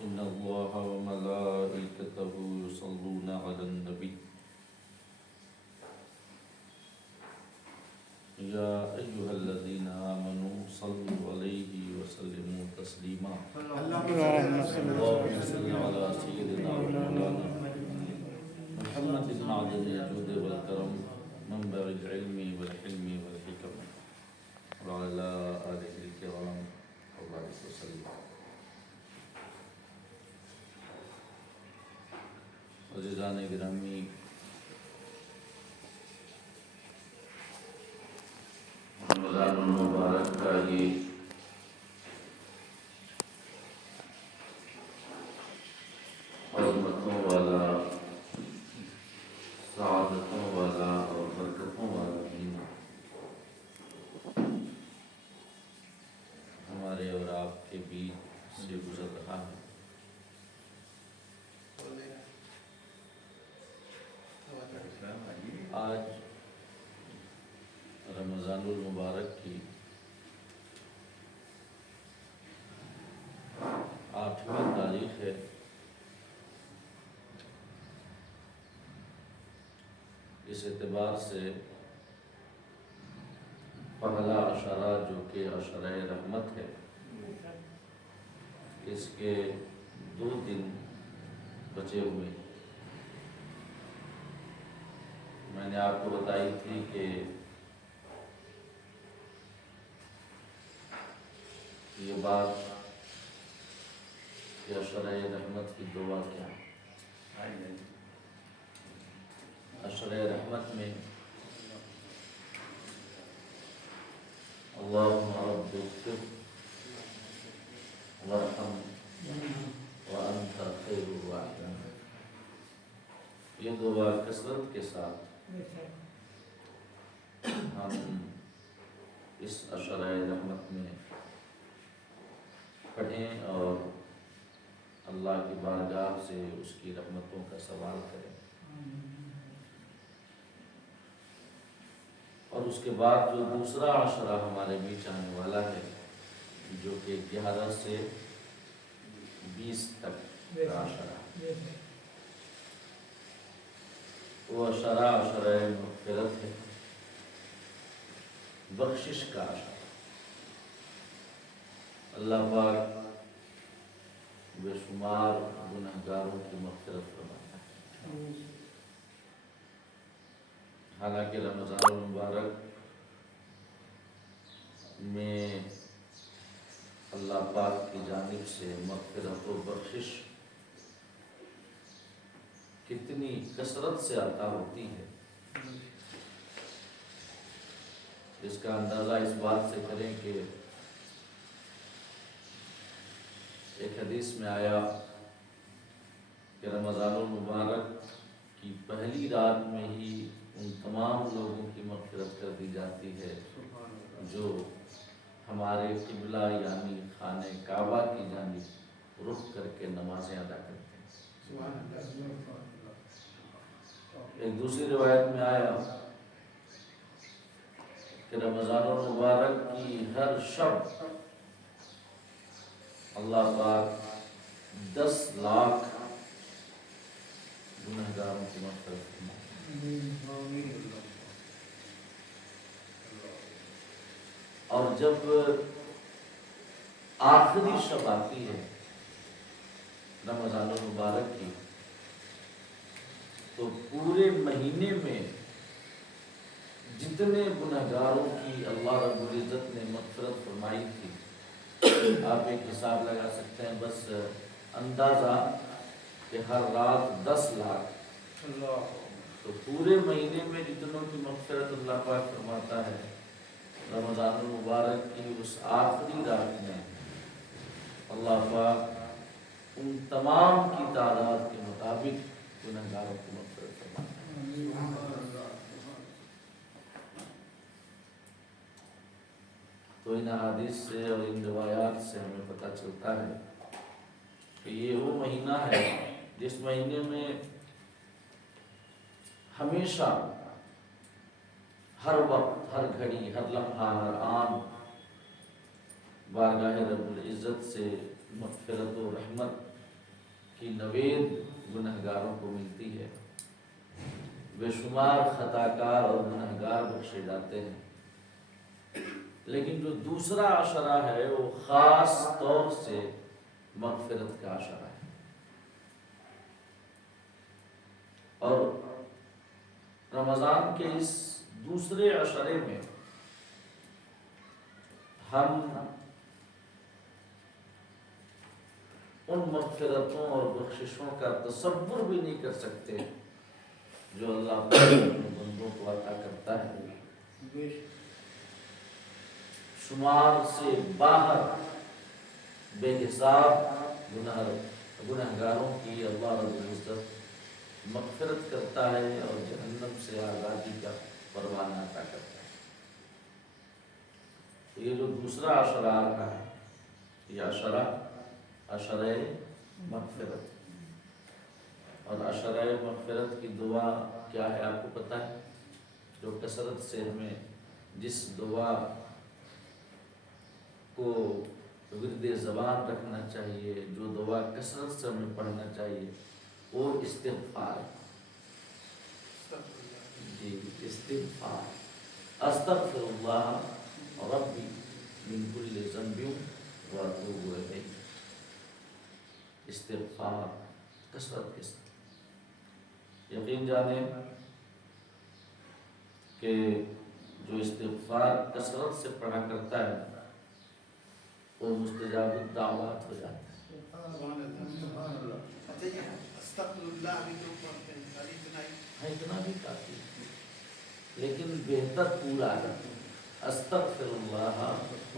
إن الله وملائكته يصلون على النبي يا أيها الذين آمنوا صلوا عليه وسلموا تسليما اللهم صل على سيدنا مولانا محمد معدن الجود والكرم منبع العلم والحلم والحكم وعلى آله الكرام وبارك وسلم. عزیزان گرامی، رمضان المبارک کا یہ عظمتوں والا، سعادتوں والا اور برکتوں والا مہینہ ہمارے اور آپ کے بیچ سے گزر رہا ہے۔ آج رمضان المبارک کی 8ویں تاریخ ہے۔ اس اعتبار سے پہلا عشرہ جو کہ عشرہ رحمت ہے، اس کے 2 دن بچے ہوئے ہیں۔ میں نے آپ کو بتائی تھی کہ یہ بات کہ عشرہ رحمت کی دعا کیا ہے۔ عشرہ رحمت میں اللہم رب اغفر وارحم وانت خیر الراحمین، یہ دعا کثرت کے ساتھ ہم اس عشرہ رحمت میں پڑھیں اور اللہ کی بارگاہ سے اس کی رحمتوں کا سوال کریں۔ اور اس کے بعد جو دوسرا عشرہ ہمارے بیچ آنے والا ہے، جو کہ 11 سے 20 تک کا عشرہ، وہ عشرہ مغفرت ہے، بخشش کا عشرہ۔ اللہ پاک بے شمار گنہگاروں کی مغفرت فرماتا ہے۔ حالانکہ رمضان المبارک میں اللہ پاک کی جانب سے مغفرت و بخشش کتنی کثرت سے عطا ہوتی ہے، اس کا اندازہ اس بات سے کریں کہ ایک حدیث میں آیا کہ رمضان المبارک کی پہلی رات میں ہی ان تمام لوگوں کی مغفرت کر دی جاتی ہے جو ہمارے قبلہ یعنی خانہ کعبہ کی جانب رخ کر کے نمازیں ادا کرتے ہیں۔ ایک دوسری روایت میں آیا کہ رمضان المبارک کی ہر شب اللہ پاک 10 لاکھ گنہگاروں کی مغفرت فرماتا ہے۔ اور جب آخری شب آتی ہے رمضان المبارک کی، تو پورے مہینے میں جتنے گنہگاروں کی اللہ رب العزت نے مغفرت فرمائی تھی، آپ ایک حساب لگا سکتے ہیں، بس اندازہ کہ ہر رات 10 لاکھ، تو پورے مہینے میں جتنوں کی مغفرت اللہ پاک فرماتا ہے، رمضان المبارک کی اس آخری رات میں اللہ پاک ان تمام کی تعداد کے مطابق گنہگاروں کی مغفرت فرماتا ہے۔ تو ان احادیث سے اور ان روایات سے ہمیں پتہ چلتا ہے کہ یہ وہ مہینہ ہے جس مہینے میں ہمیشہ، ہر وقت، ہر گھڑی، ہر لمحہ، ہر آن بارگاہ رب العزت سے مغفرت و رحمت کی نوید گنہگاروں کو ملتی ہے، بے شمار خطاکار اور گنہگار بخشے جاتے ہیں، لیکن جو دوسرا عشرہ ہے وہ خاص طور سے مغفرت کا عشرہ ہے۔ اور رمضان کے اس دوسرے عشرے میں ہم ان مغفرتوں اور بخششوں کا تصور بھی نہیں کر سکتے جو اللہ اپنے بندوں کو عطا کرتا ہے۔ شمار سے باہر بے حساب گنہگاروں کی اللہ رب العزت مغفرت کرتا ہے اور جہنم سے آزادی کا پروانہ عطا کرتا ہے۔ تو یہ جو دوسرا عشرہ آ رہا ہے، یہ عشرہ مغفرت، اور عشرہ مغفرت کی دعا کیا ہے آپ کو پتہ ہے؟ جو کثرت سے ہمیں جس دعا کو ورد زبان رکھنا چاہیے، جو دعا کثرت سے ہمیں پڑھنا چاہیے، وہ استغفار۔ جی، استغفار، استغفر اللہ ربی من کل ذنب واتوب الیہ۔ استغفار کثرت کے ساتھ، یقین جانیں کہ جو استغفار کثرت سے پڑھا کرتا ہے وہ مستجاب الدعوات ہو جاتا ہے۔ اتنا بھی کافی، لیکن بہتر پورا ہے، استغفر اللہ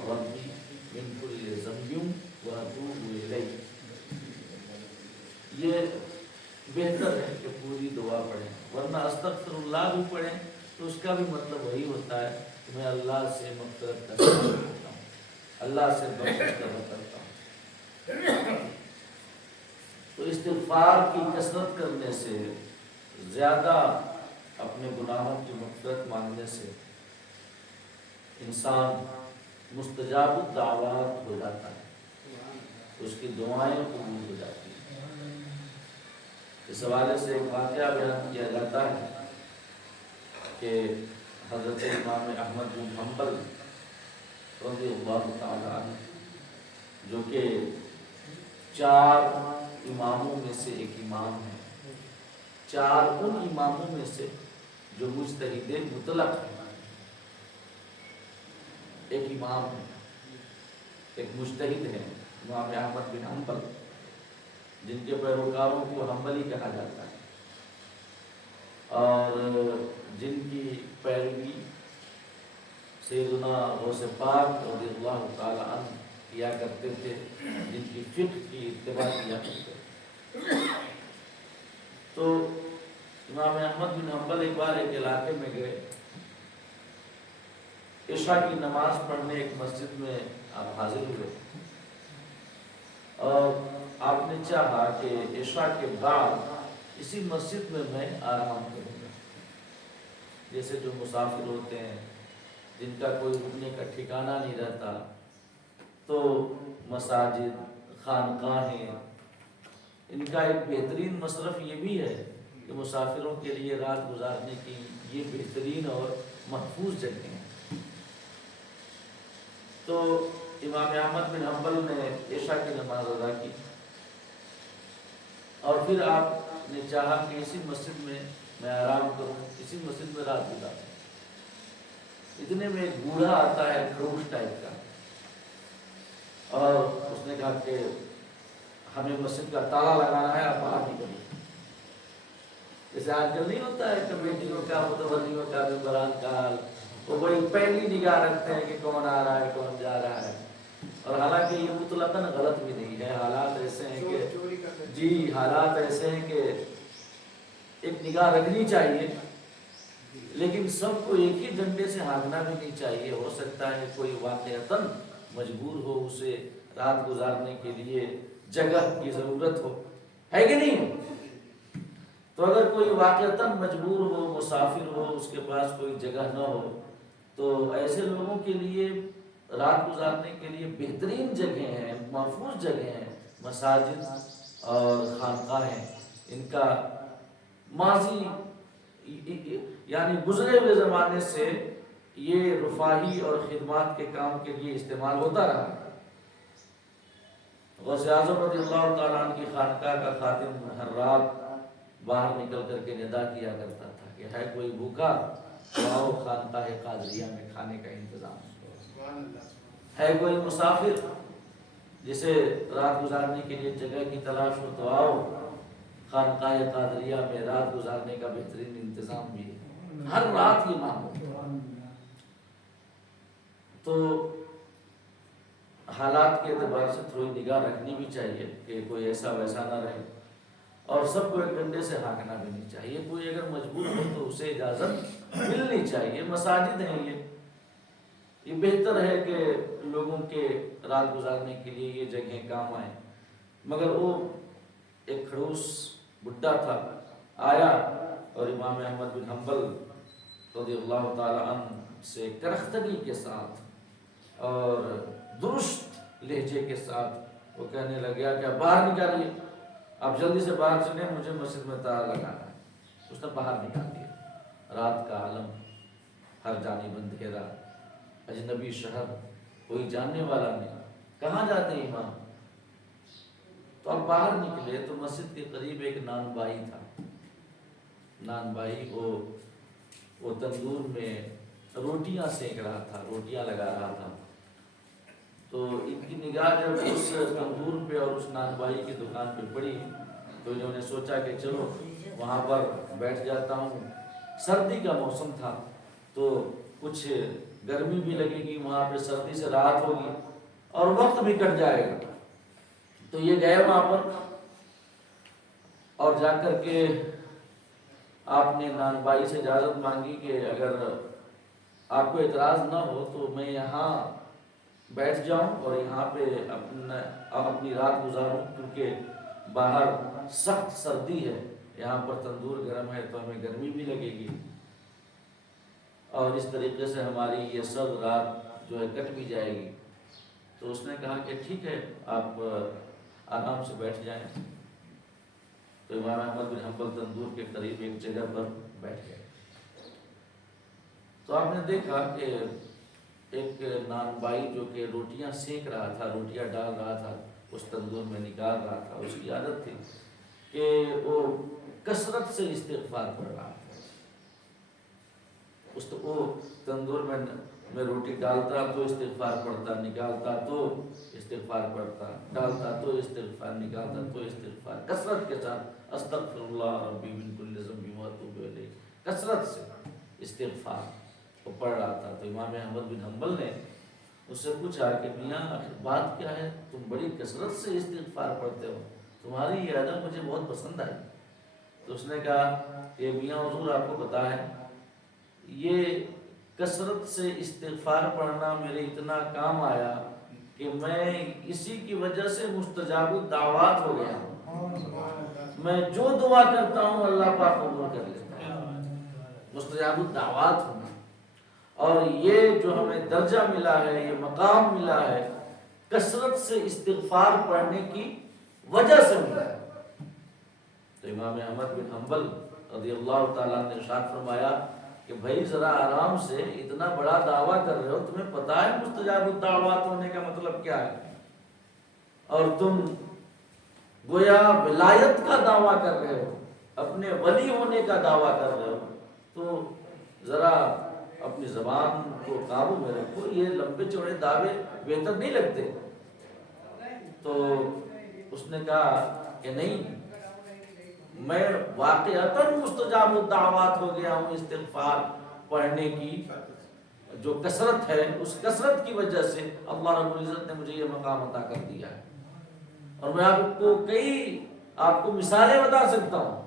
ربی من کل ذنب واتوب الیہ۔ یہ بہتر ہے کہ پوری دعا پڑھیں، ورنہ استغفر اللہ بھی پڑھیں تو اس کا بھی مطلب وہی ہوتا ہے کہ میں اللہ سے مغفرت کا سوال کرتا ہوں، اللہ سے بخشش طلب کرتا ہوں۔ تو استغفار کی کثرت کرنے سے، زیادہ اپنے گناہوں کی مغفرت مانگنے سے انسان مستجاب الدعوات ہو جاتا ہے، اس کی دعائیں قبول ہو جاتی ہیں۔ اس حوالے سے ایک واقعہ بیان کیا جاتا ہے کہ حضرت امام احمد بن حنبل رضی اللہ تعالی عنہ، جو کہ 4 اماموں میں سے ایک امام ہے، 4 ان اماموں میں سے جو مجتہد مطلق ہے، ایک امام ہے، ایک مجتہد ہے امام احمد بن حنبل، جن کے پیروکاروں کو حنبلی کہا جاتا ہے، اور جن کی پیروی سیدنا غوث پاک رضی اللہ تعالی عنہ کیا کرتے تھے، جن کی فقہ کی اتباع کیا کرتے تھے۔ تو امام احمد بن حنبل ایک بار ایک علاقے میں گئے، عشاء کی نماز پڑھنے ایک مسجد میں آپ حاضر ہوئے، اور آپ نے چاہا کہ عشاء کے بعد اسی مسجد میں میں آرام کروں گا۔ جیسے جو مسافر ہوتے ہیں جن کا کوئی رکنے کا ٹھکانہ نہیں رہتا، تو مساجد، خانقاہیں، ان کا ایک بہترین مصرف یہ بھی ہے کہ مسافروں کے لیے رات گزارنے کی یہ بہترین اور محفوظ جگہ ہیں۔ تو امام احمد بن حنبل نے عشاء کی نماز ادا کی، اور پھر آپ نے چاہا کہ اسی مسجد میں آرام کروں، اسی مسجد میں رات گزاروں۔ اتنے میں ایک بوڑھا آتا ہے کھڑوس ٹائپ کا، اور اس نے کہا کہ ہمیں مسجد کا تالا لگانا ہے، آپ باہر نکلیے۔ جیسے آج کل نہیں ہوتا ہے کمیٹیوں کا، متولیوں کا، ممبران کا حال، وہ بڑی پہلی نگاہ رکھتے ہیں کہ کون آ رہا ہے کون جا رہا ہے، اور حالانکہ یہ مطلقاً غلط بھی نہیں ہے۔ حالات ایسے ہیں کہ حالات ایسے ہیں کہ ایک نگاہ رکھنی چاہیے، لیکن سب کو ایک ہی ڈنڈے سے ہانکنا بھی نہیں چاہیے۔ ہو سکتا ہے کوئی واقعتاً مجبور ہو، اسے رات گزارنے کے لیے جگہ کی ضرورت ہو، ہے کہ نہیں؟ تو اگر کوئی واقعتاً مجبور ہو، مسافر ہو، اس کے پاس کوئی جگہ نہ ہو، تو ایسے لوگوں کے لیے رات گزارنے کے لیے بہترین جگہیں ہیں، محفوظ جگہیں ہیں، مساجد اور خانقاہیں ان کا ماضی یعنی گزرے ہوئے زمانے سے یہ رفاہی اور خدمات کے کام کے لیے استعمال ہوتا رہا۔ غوث اعظم رضی اللہ تعالیٰ عنہ کی خانقاہ کا خادم ہر رات باہر نکل کر کے ندا کیا کرتا تھا کہ ہے کوئی بھوکا تو آؤ خانقاہ قادریہ میں کھانے کا انتظام، ہے کوئی مسافر جسے رات گزارنے کے لیے جگہ کی تلاش ہو تو آؤ خانقاہ قادریہ میں رات گزارنے کا بہترین انتظام بھی ہے، ہر رات یہ معمول۔ تو حالات کے اعتبار سے تھوڑی نگاہ رکھنی بھی چاہیے کہ کوئی ایسا ویسا نہ رہے، اور سب کو ایک ڈنڈے سے ہانکنا بھی نہیں چاہیے۔ کوئی اگر مجبور ہو تو اسے اجازت ملنی چاہیے۔ مساجد ہیں یہ بہتر ہے کہ لوگوں کے رات گزارنے کے لیے یہ جگہیں کام آئیں، مگر وہ ایک کھڑوس بڈھا تھا، آیا اور امام احمد بن حنبل رضی اللہ تعالی عنہ سے کرختگی کے ساتھ اور درست لہجے کے ساتھ وہ کہنے لگا کہ اب باہر نکالیے، آپ جلدی سے باہر چلیں، مجھے مسجد میں تالا لگانا ہے۔ اس نے باہر نکال دیا۔ رات کا عالم، ہر جانب اندھیرا، اجنبی شہر، کوئی جاننے والا نہیں، کہاں جاتے امام؟ تو اب باہر نکلے تو مسجد کے قریب ایک نان بائی تھا۔ نان بائی وہ تندور میں روٹیاں سینک رہا تھا، روٹیاں لگا رہا تھا۔ تو ان کی نگاہ جب اس تندور پہ اور اس نان بائی کی دکان پہ پڑی تو انہوں نے سوچا کہ چلو وہاں پر بیٹھ جاتا ہوں۔ سردی کا موسم تھا تو کچھ گرمی بھی لگے گی، وہاں پہ سردی سے راحت ہوگی اور وقت بھی کٹ جائے گا۔ تو یہ گئے وہاں پر اور جا کر کے آپ نے نان بائی سے اجازت مانگی کہ اگر آپ کو اعتراض نہ ہو تو میں یہاں بیٹھ جاؤں اور یہاں پہ اپنی رات گزاروں، کیونکہ باہر سخت سردی ہے، یہاں پر تندور گرم ہے تو ہمیں گرمی بھی لگے گی اور اس طریقے سے ہماری یہ سب رات جو ہے کٹ بھی جائے گی۔ تو اس نے کہا کہ ٹھیک ہے، آپ آرام سے بیٹھ جائیں۔ تو امام احمد بن حنبل تندور کے قریب ایک جگہ پر بیٹھ گئے۔ تو آپ نے دیکھا کہ ایک نان بائی جو کہ روٹیاں سینک رہا تھا، روٹیاں ڈال رہا تھا، اس تندور میں نکال رہا تھا۔ اس کی عادت تھی کہ وہ کثرت سے استغفار پڑھ رہا تھا۔ وہ تندور میں روٹی ڈالتا تو استغفار پڑھتا، نکالتا تو استغفار پڑھتا، ڈالتا تو استغفار، نکالتا تو استغفار، کثرت کے ساتھ استغفر اللہ ربی من کل ذنب واتوب الیہ، کثرت سے استغفار وہ پڑھ رہا تھا۔ تو امام احمد بن حنبل نے اس سے پوچھا کہ میاں بات کیا ہے، تم بڑی کثرت سے استغفار پڑھتے ہو، تمہاری یہ عادت مجھے بہت پسند آئی۔ تو اس نے کہا کہ میاں حضور آپ کو پتہ ہے یہ کثرت سے استغفار پڑھنا میرے اتنا کام آیا کہ میں اسی کی وجہ سے مستجاب الدعوات ہو گیا ہوں۔ میں جو دعا کرتا ہوں اللہ پاک قبول کر لیتا ہے، مستجاب الدعوات ہوں۔ اور یہ جو ہمیں درجہ ملا ہے، یہ مقام ملا ہے، کثرت سے استغفار پڑھنے کی وجہ سے ملا ہے۔ تو امام احمد بن حنبل رضی اللہ تعالیٰ نے ارشاد فرمایا کہ بھائی ذرا آرام سے، اتنا بڑا دعویٰ کر رہے ہو، تمہیں پتہ ہے مستجاب الدعوات ہونے کا مطلب کیا ہے، اور تم گویا ولایت کا دعویٰ کر رہے ہو، اپنے ولی ہونے کا دعویٰ کر رہے ہو، تو ذرا اپنی زبان کو قابو میں رکھو، یہ لمبے چوڑے دعوے بہتر نہیں لگتے۔ تو اس نے کہا کہ نہیں، میں واقعتاً مستجاب الدعوات ہو گیا ہوں، استغفار پڑھنے کی جو کثرت ہے، اس کثرت کی وجہ سے اللہ رب العزت نے مجھے یہ مقام عطا کر دیا ہے۔ اور میں آپ کو مثالیں بتا سکتا ہوں۔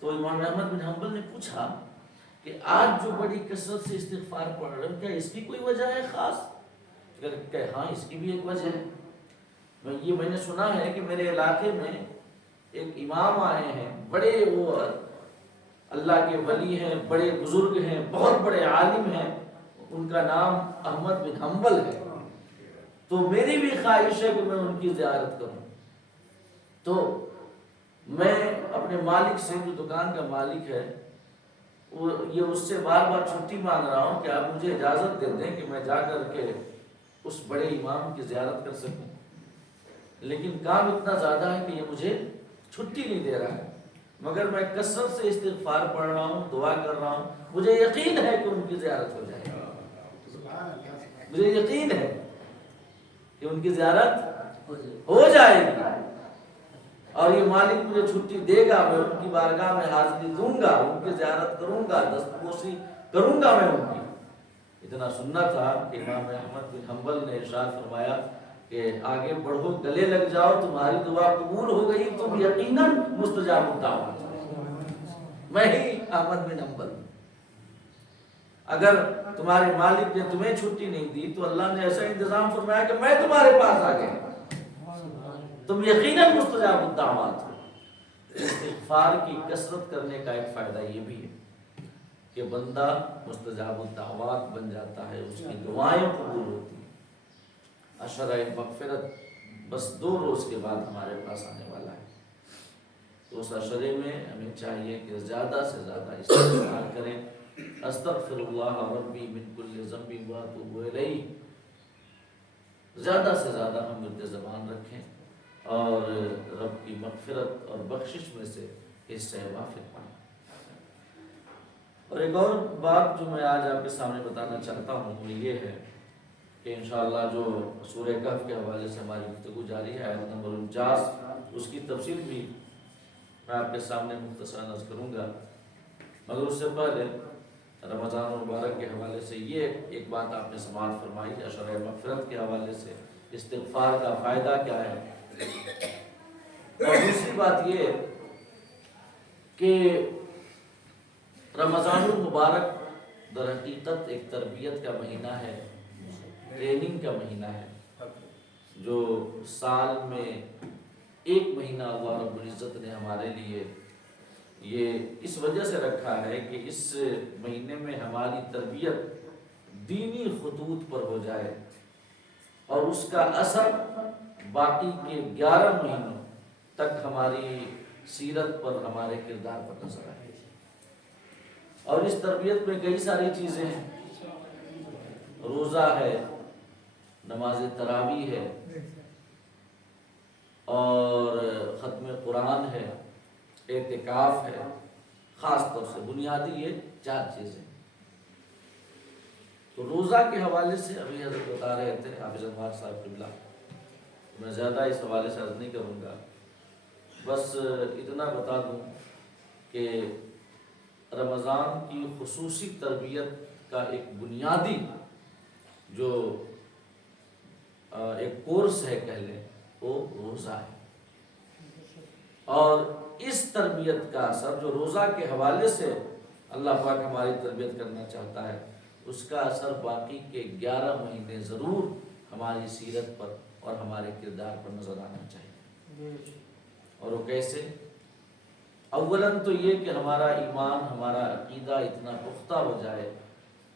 تو امام احمد بن حنبل نے پوچھا کہ آج جو بڑی کثرت سے استغفار پڑھ رہے ہو، کیا اس کی کوئی وجہ ہے خاص؟ کہ ہاں اس کی بھی ایک وجہ ہے۔ میں نے سنا ہے کہ میرے علاقے میں ایک امام آئے ہیں، بڑے وہ اللہ کے ولی ہیں، بڑے بزرگ ہیں، بہت بڑے عالم ہیں، ان کا نام احمد بن حنبل ہے، تو میری بھی خواہش ہے کہ میں ان کی زیارت کروں۔ تو میں اپنے مالک سے، جو دکان کا مالک ہے، یہ اس سے بار بار چھٹی مانگ رہا ہوں کہ آپ مجھے اجازت دے دیں کہ میں جا کر کے اس بڑے امام کی زیارت کر سکوں، لیکن کام اتنا زیادہ ہے کہ یہ مجھے چھٹی نہیں دے رہا ہے، مگر میں کثرت سے استغفار پڑھ رہا ہوں، دعا کر رہا ہوں، مجھے یقین ہے کہ ان کی زیارت ہو جائے گی، مجھے یقین ہے کہ ان کی زیارت ہو جائے گی، اور یہ مالک مجھے چھٹی دے گا، میں ان کی بارگاہ میں حاضری دوں گا، ان کی زیارت کروں گا، دستبوسی کروں گا میں ان کی۔ اتنا سننا تھا کہ امام احمد بن حنبل نے ارشاد فرمایا کہ آگے بڑھو، گلے لگ جاؤ، تمہاری دعا قبول ہو گئی، تم یقیناً مستجاب الدعوات۔ میں ہی احمد بن حنبل، اگر تمہارے مالک نے تمہیں چھٹی نہیں دی تو اللہ نے ایسا انتظام فرمایا کہ میں تمہارے پاس آ گیا، تم یقیناً مستجاب الدعوات ہو۔ استغفار کی کثرت کرنے کا ایک فائدہ یہ بھی ہے کہ بندہ مستجاب الدعوات بن جاتا ہے، اس کی دعائیں قبول ہوتی ہیں۔ عشرہ مغفرت بس 2 روز کے بعد ہمارے پاس آنے والا ہے، تو اس عشرے میں ہمیں چاہیے کہ زیادہ سے زیادہ استغفار کریں۔ استغفر اللہ ربی من کل ذنب واتوب الیہ، زیادہ سے زیادہ ہم ورد زبان رکھیں اور رب کی مغفرت اور بخشش میں سے حصہ وافر پائیں۔ اور ایک اور بات جو میں آج آپ کے سامنے بتانا چاہتا ہوں وہ یہ ہے کہ انشاءاللہ جو سورہ کہف کے حوالے سے ہماری گفتگو جاری ہے، آیت نمبر 49، اس کی تفصیل بھی میں آپ کے سامنے مختصراً عرض کروں گا، مگر اس سے پہلے رمضان المبارک کے حوالے سے یہ ایک بات آپ نے سماعت فرمائی، عشرہ مغفرت کے حوالے سے استغفار کا فائدہ کیا ہے، اور دوسری بات یہ کہ رمضان المبارک در حقیقت ایک تربیت کا مہینہ ہے، ٹریننگ کا مہینہ ہے، جو سال میں 1 مہینہ اللہ رب العزت نے ہمارے لیے یہ اس وجہ سے رکھا ہے کہ اس مہینے میں ہماری تربیت دینی خطوط پر ہو جائے اور اس کا اثر باقی کے 11 مہینوں تک ہماری سیرت پر، ہمارے کردار پر نظر آئے۔ اور اس تربیت میں کئی ساری چیزیں ہیں، روزہ ہے، نماز تراویح ہے، اور ختم قرآن ہے، اعتکاف ہے، خاص طور سے بنیادی یہ 4 چیزیں۔ تو روزہ کے حوالے سے ابھی حضرت بتا رہے تھے حافظ انوار صاحب قبلہ، میں زیادہ اس حوالے سے عرض نہیں کروں گا، بس اتنا بتا دوں کہ رمضان کی خصوصی تربیت کا ایک بنیادی جو ایک کورس ہے کہہ لیں، وہ روزہ ہے، اور اس تربیت کا اثر جو روزہ کے حوالے سے اللہ پاک ہماری تربیت کرنا چاہتا ہے، اس کا اثر باقی کے 11 مہینے ضرور ہماری سیرت پر اور ہمارے کردار پر نظر آنا چاہیے۔ اور وہ کیسے؟ اولاً تو یہ کہ ہمارا ایمان، ہمارا عقیدہ اتنا پختہ ہو جائے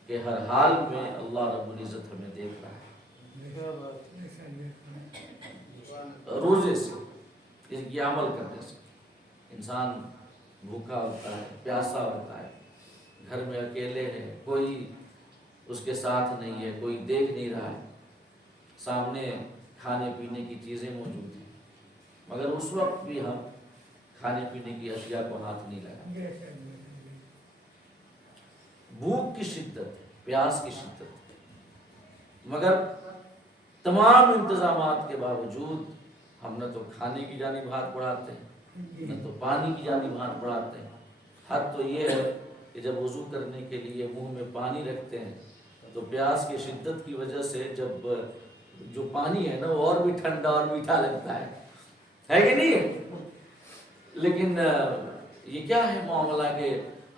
کہ ہر حال میں اللہ رب العزت ہمیں دیکھ رہا ہے۔ روزے سے، یہ عمل کرنے سے انسان بھوکا ہوتا ہے، پیاسا ہوتا ہے، گھر میں اکیلے ہے، کوئی اس کے ساتھ نہیں ہے، کوئی دیکھ نہیں رہا ہے، سامنے کھانے پینے کی چیزیں موجود ہیں، مگر اس وقت بھی ہم کھانے پینے کی اشیاء کو ہاتھ نہیں لگاتے۔ بھوک کی شدت، پیاس کی شدت، مگر تمام انتظامات کے باوجود ہم نہ تو کھانے کی جانب ہاتھ بڑھاتے ہیں، نہ تو پانی کی جانب ہاتھ بڑھاتے ہیں۔ حد تو یہ ہے کہ جب وضو کرنے کے لیے منہ میں پانی رکھتے ہیں تو پیاس کی شدت کی وجہ سے جب جو پانی ہے نا وہ اور بھی ٹھنڈا اور میٹھا لگتا ہے کہ نہیں؟ لیکن یہ کیا ہے معاملہ کہ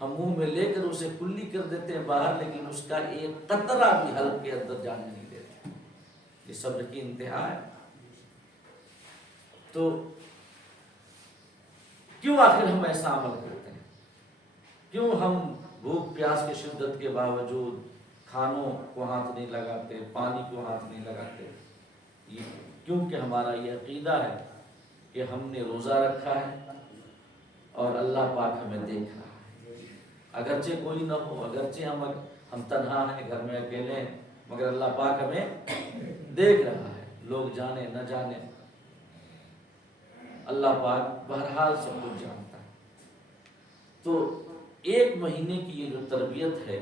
ہم منہ میں لے کر اسے کلی کر دیتے ہیں باہر، لیکن اس کا ایک قطرہ بھی حلق کے اندر جانے نہیں دیتے۔ یہ صبر کی انتہا ہے۔ تو کیوں آخر ہم ایسا عمل کرتے ہیں؟ کیوں ہم بھوک پیاس کی شدت کے باوجود کھانوں کو ہاتھ نہیں لگاتے، پانی کو ہاتھ نہیں لگاتے؟ کیونکہ ہمارا یہ عقیدہ ہے کہ ہم نے روزہ رکھا ہے اور اللہ پاک ہمیں دیکھ رہا ہے، اگرچہ کوئی نہ ہو، اگرچہ ہم تنہا ہیں، گھر میں اکیلے ہیں، مگر اللہ پاک ہمیں دیکھ رہا ہے، لوگ جانے نہ جانے، اللہ پاک بہرحال سب کچھ جانتا ہے۔ تو ایک مہینے کی یہ جو تربیت ہے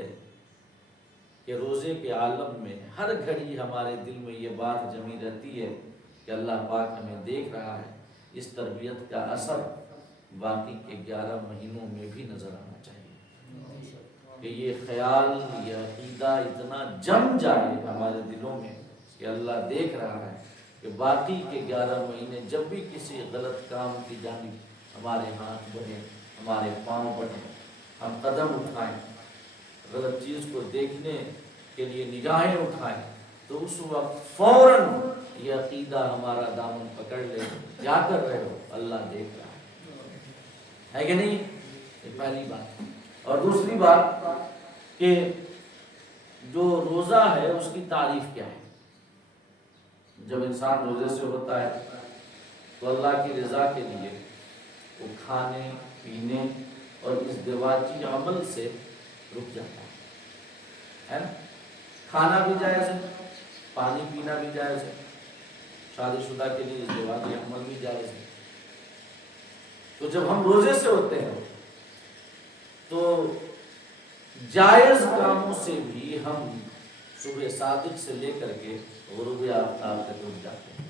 کہ روزے کے عالم میں ہر گھڑی ہمارے دل میں یہ بات جمی رہتی ہے کہ اللہ پاک ہمیں دیکھ رہا ہے، اس تربیت کا اثر باقی کے 11 مہینوں میں بھی نظر آنا چاہیے کہ یہ خیال، یہ عقیدہ اتنا جم جائے ہمارے دلوں میں کہ اللہ دیکھ رہا ہے کہ باقی کے 11 مہینے جب بھی کسی غلط کام کی جانب ہمارے ہاتھ بڑھیں، ہمارے پاؤں بڑھیں، ہم قدم اٹھائیں، غلط چیز کو دیکھنے کے لیے نگاہیں اٹھائیں، تو اس وقت فوراً یہ عقیدہ ہمارا دامن پکڑ لے، کیا کر رہے ہو، اللہ دیکھ رہا ہے کہ نہیں؟ یہ پہلی بات۔ اور دوسری بات کہ جو روزہ ہے اس کی تعریف کیا ہے؟ جب انسان روزے سے ہوتا ہے تو اللہ کی رضا کے لیے وہ کھانے پینے اور ازدواجی عمل سے رک جاتا ہے نا؟ کھانا بھی جائز ہے، پانی پینا بھی جائز ہے، شادی شدہ کے لیے ازدواجی عمل بھی جائز ہے۔ تو جب ہم روزے سے ہوتے ہیں تو جائز کاموں سے بھی ہم صبح صادق سے لے کر کے غروب آفتاب تک رک جاتے ہیں،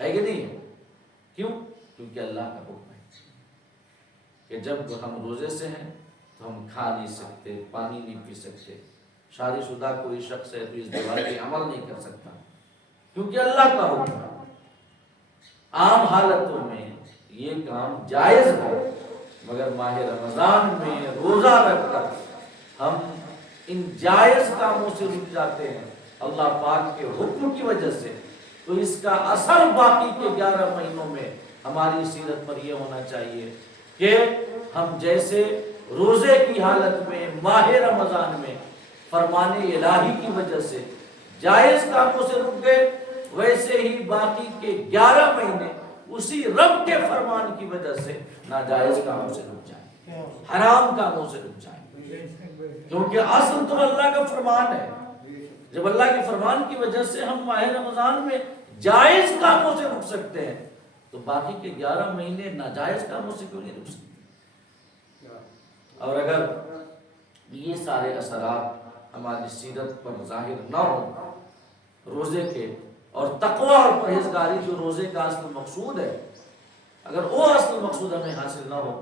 ہے کہ نہیں؟ کیوں؟ کیونکہ اللہ کا حکم ہے کہ جب ہم روزے سے ہیں تو ہم کھا نہیں سکتے، پانی نہیں پی سکتے، شادی شدہ کوئی شخص ہے تو ازدواجی عمل نہیں کر سکتا، کیونکہ اللہ کا حکم ہے۔ عام حالتوں میں یہ کام جائز ہے، مگر ماہ رمضان میں روزہ رکھ کر ہم ان جائز کاموں سے رک جاتے ہیں اللہ پاک کے حکم کی وجہ سے، تو اس کا اثر باقی کے 11 مہینوں میں ہماری سیرت پر یہ ہونا چاہیے کہ ہم جیسے روزے کی حالت میں ماہ رمضان میں فرمان الہی کی وجہ سے جائز کاموں سے رک گئے، ویسے ہی باقی کے 11 مہینے اسی رب کے فرمان کی وجہ سے ناجائز کاموں سے رک جائیں، حرام کاموں سے رک جائیں، کیونکہ اصل تو اللہ کا فرمان ہے۔ جب اللہ کے فرمان کی وجہ سے ہم ماہ رمضان میں جائز کاموں سے رک سکتے ہیں تو باقی کے 11 مہینے ناجائز کاموں سے کیوں نہیں رک سکتے؟ اور اگر یہ سارے اثرات ہماری سیرت پر ظاہر نہ ہو روزے کے، اور تقوی اور پرہیزگاری جو روزے کا اصل مقصود ہے، اگر وہ اصل مقصود ہمیں حاصل نہ ہو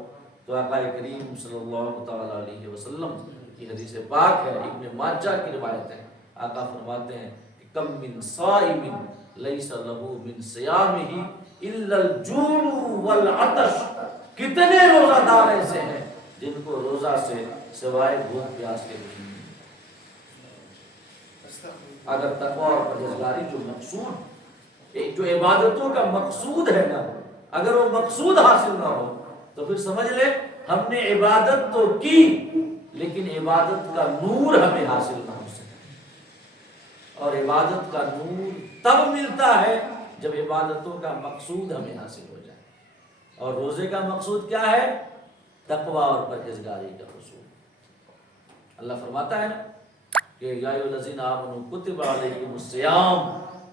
تو آقا کریم صلی اللہ تعالی علیہ وسلم کی حدیث پاک ہے، ابن ماجہ کی روایت ہے، آقا فرماتے ہیں کہ کم من صائم لیس لہ من صیامہ الا الجوع والعطش، کتنے روزہ دار ایسے ہیں جن کو روزہ سے سوائے بھوک پیاس کے کچھ نہیں۔ اگر تقوی اور پرہیزگاری جو مقصود، جو عبادتوں کا مقصود ہے نا، اگر وہ مقصود حاصل نہ ہو تو پھر سمجھ لے ہم نے عبادت تو کی لیکن عبادت کا نور ہمیں حاصل نہ ہو سکا، اور عبادت کا نور تب ملتا ہے جب عبادتوں کا مقصود ہمیں حاصل ہو جائے، اور روزے کا مقصود کیا ہے؟ تقوی اور پرہیزگاری کا حصول۔ اللہ فرماتا ہے نا کہ یا ایھا الذین آمنوا کتب علیکم الصیام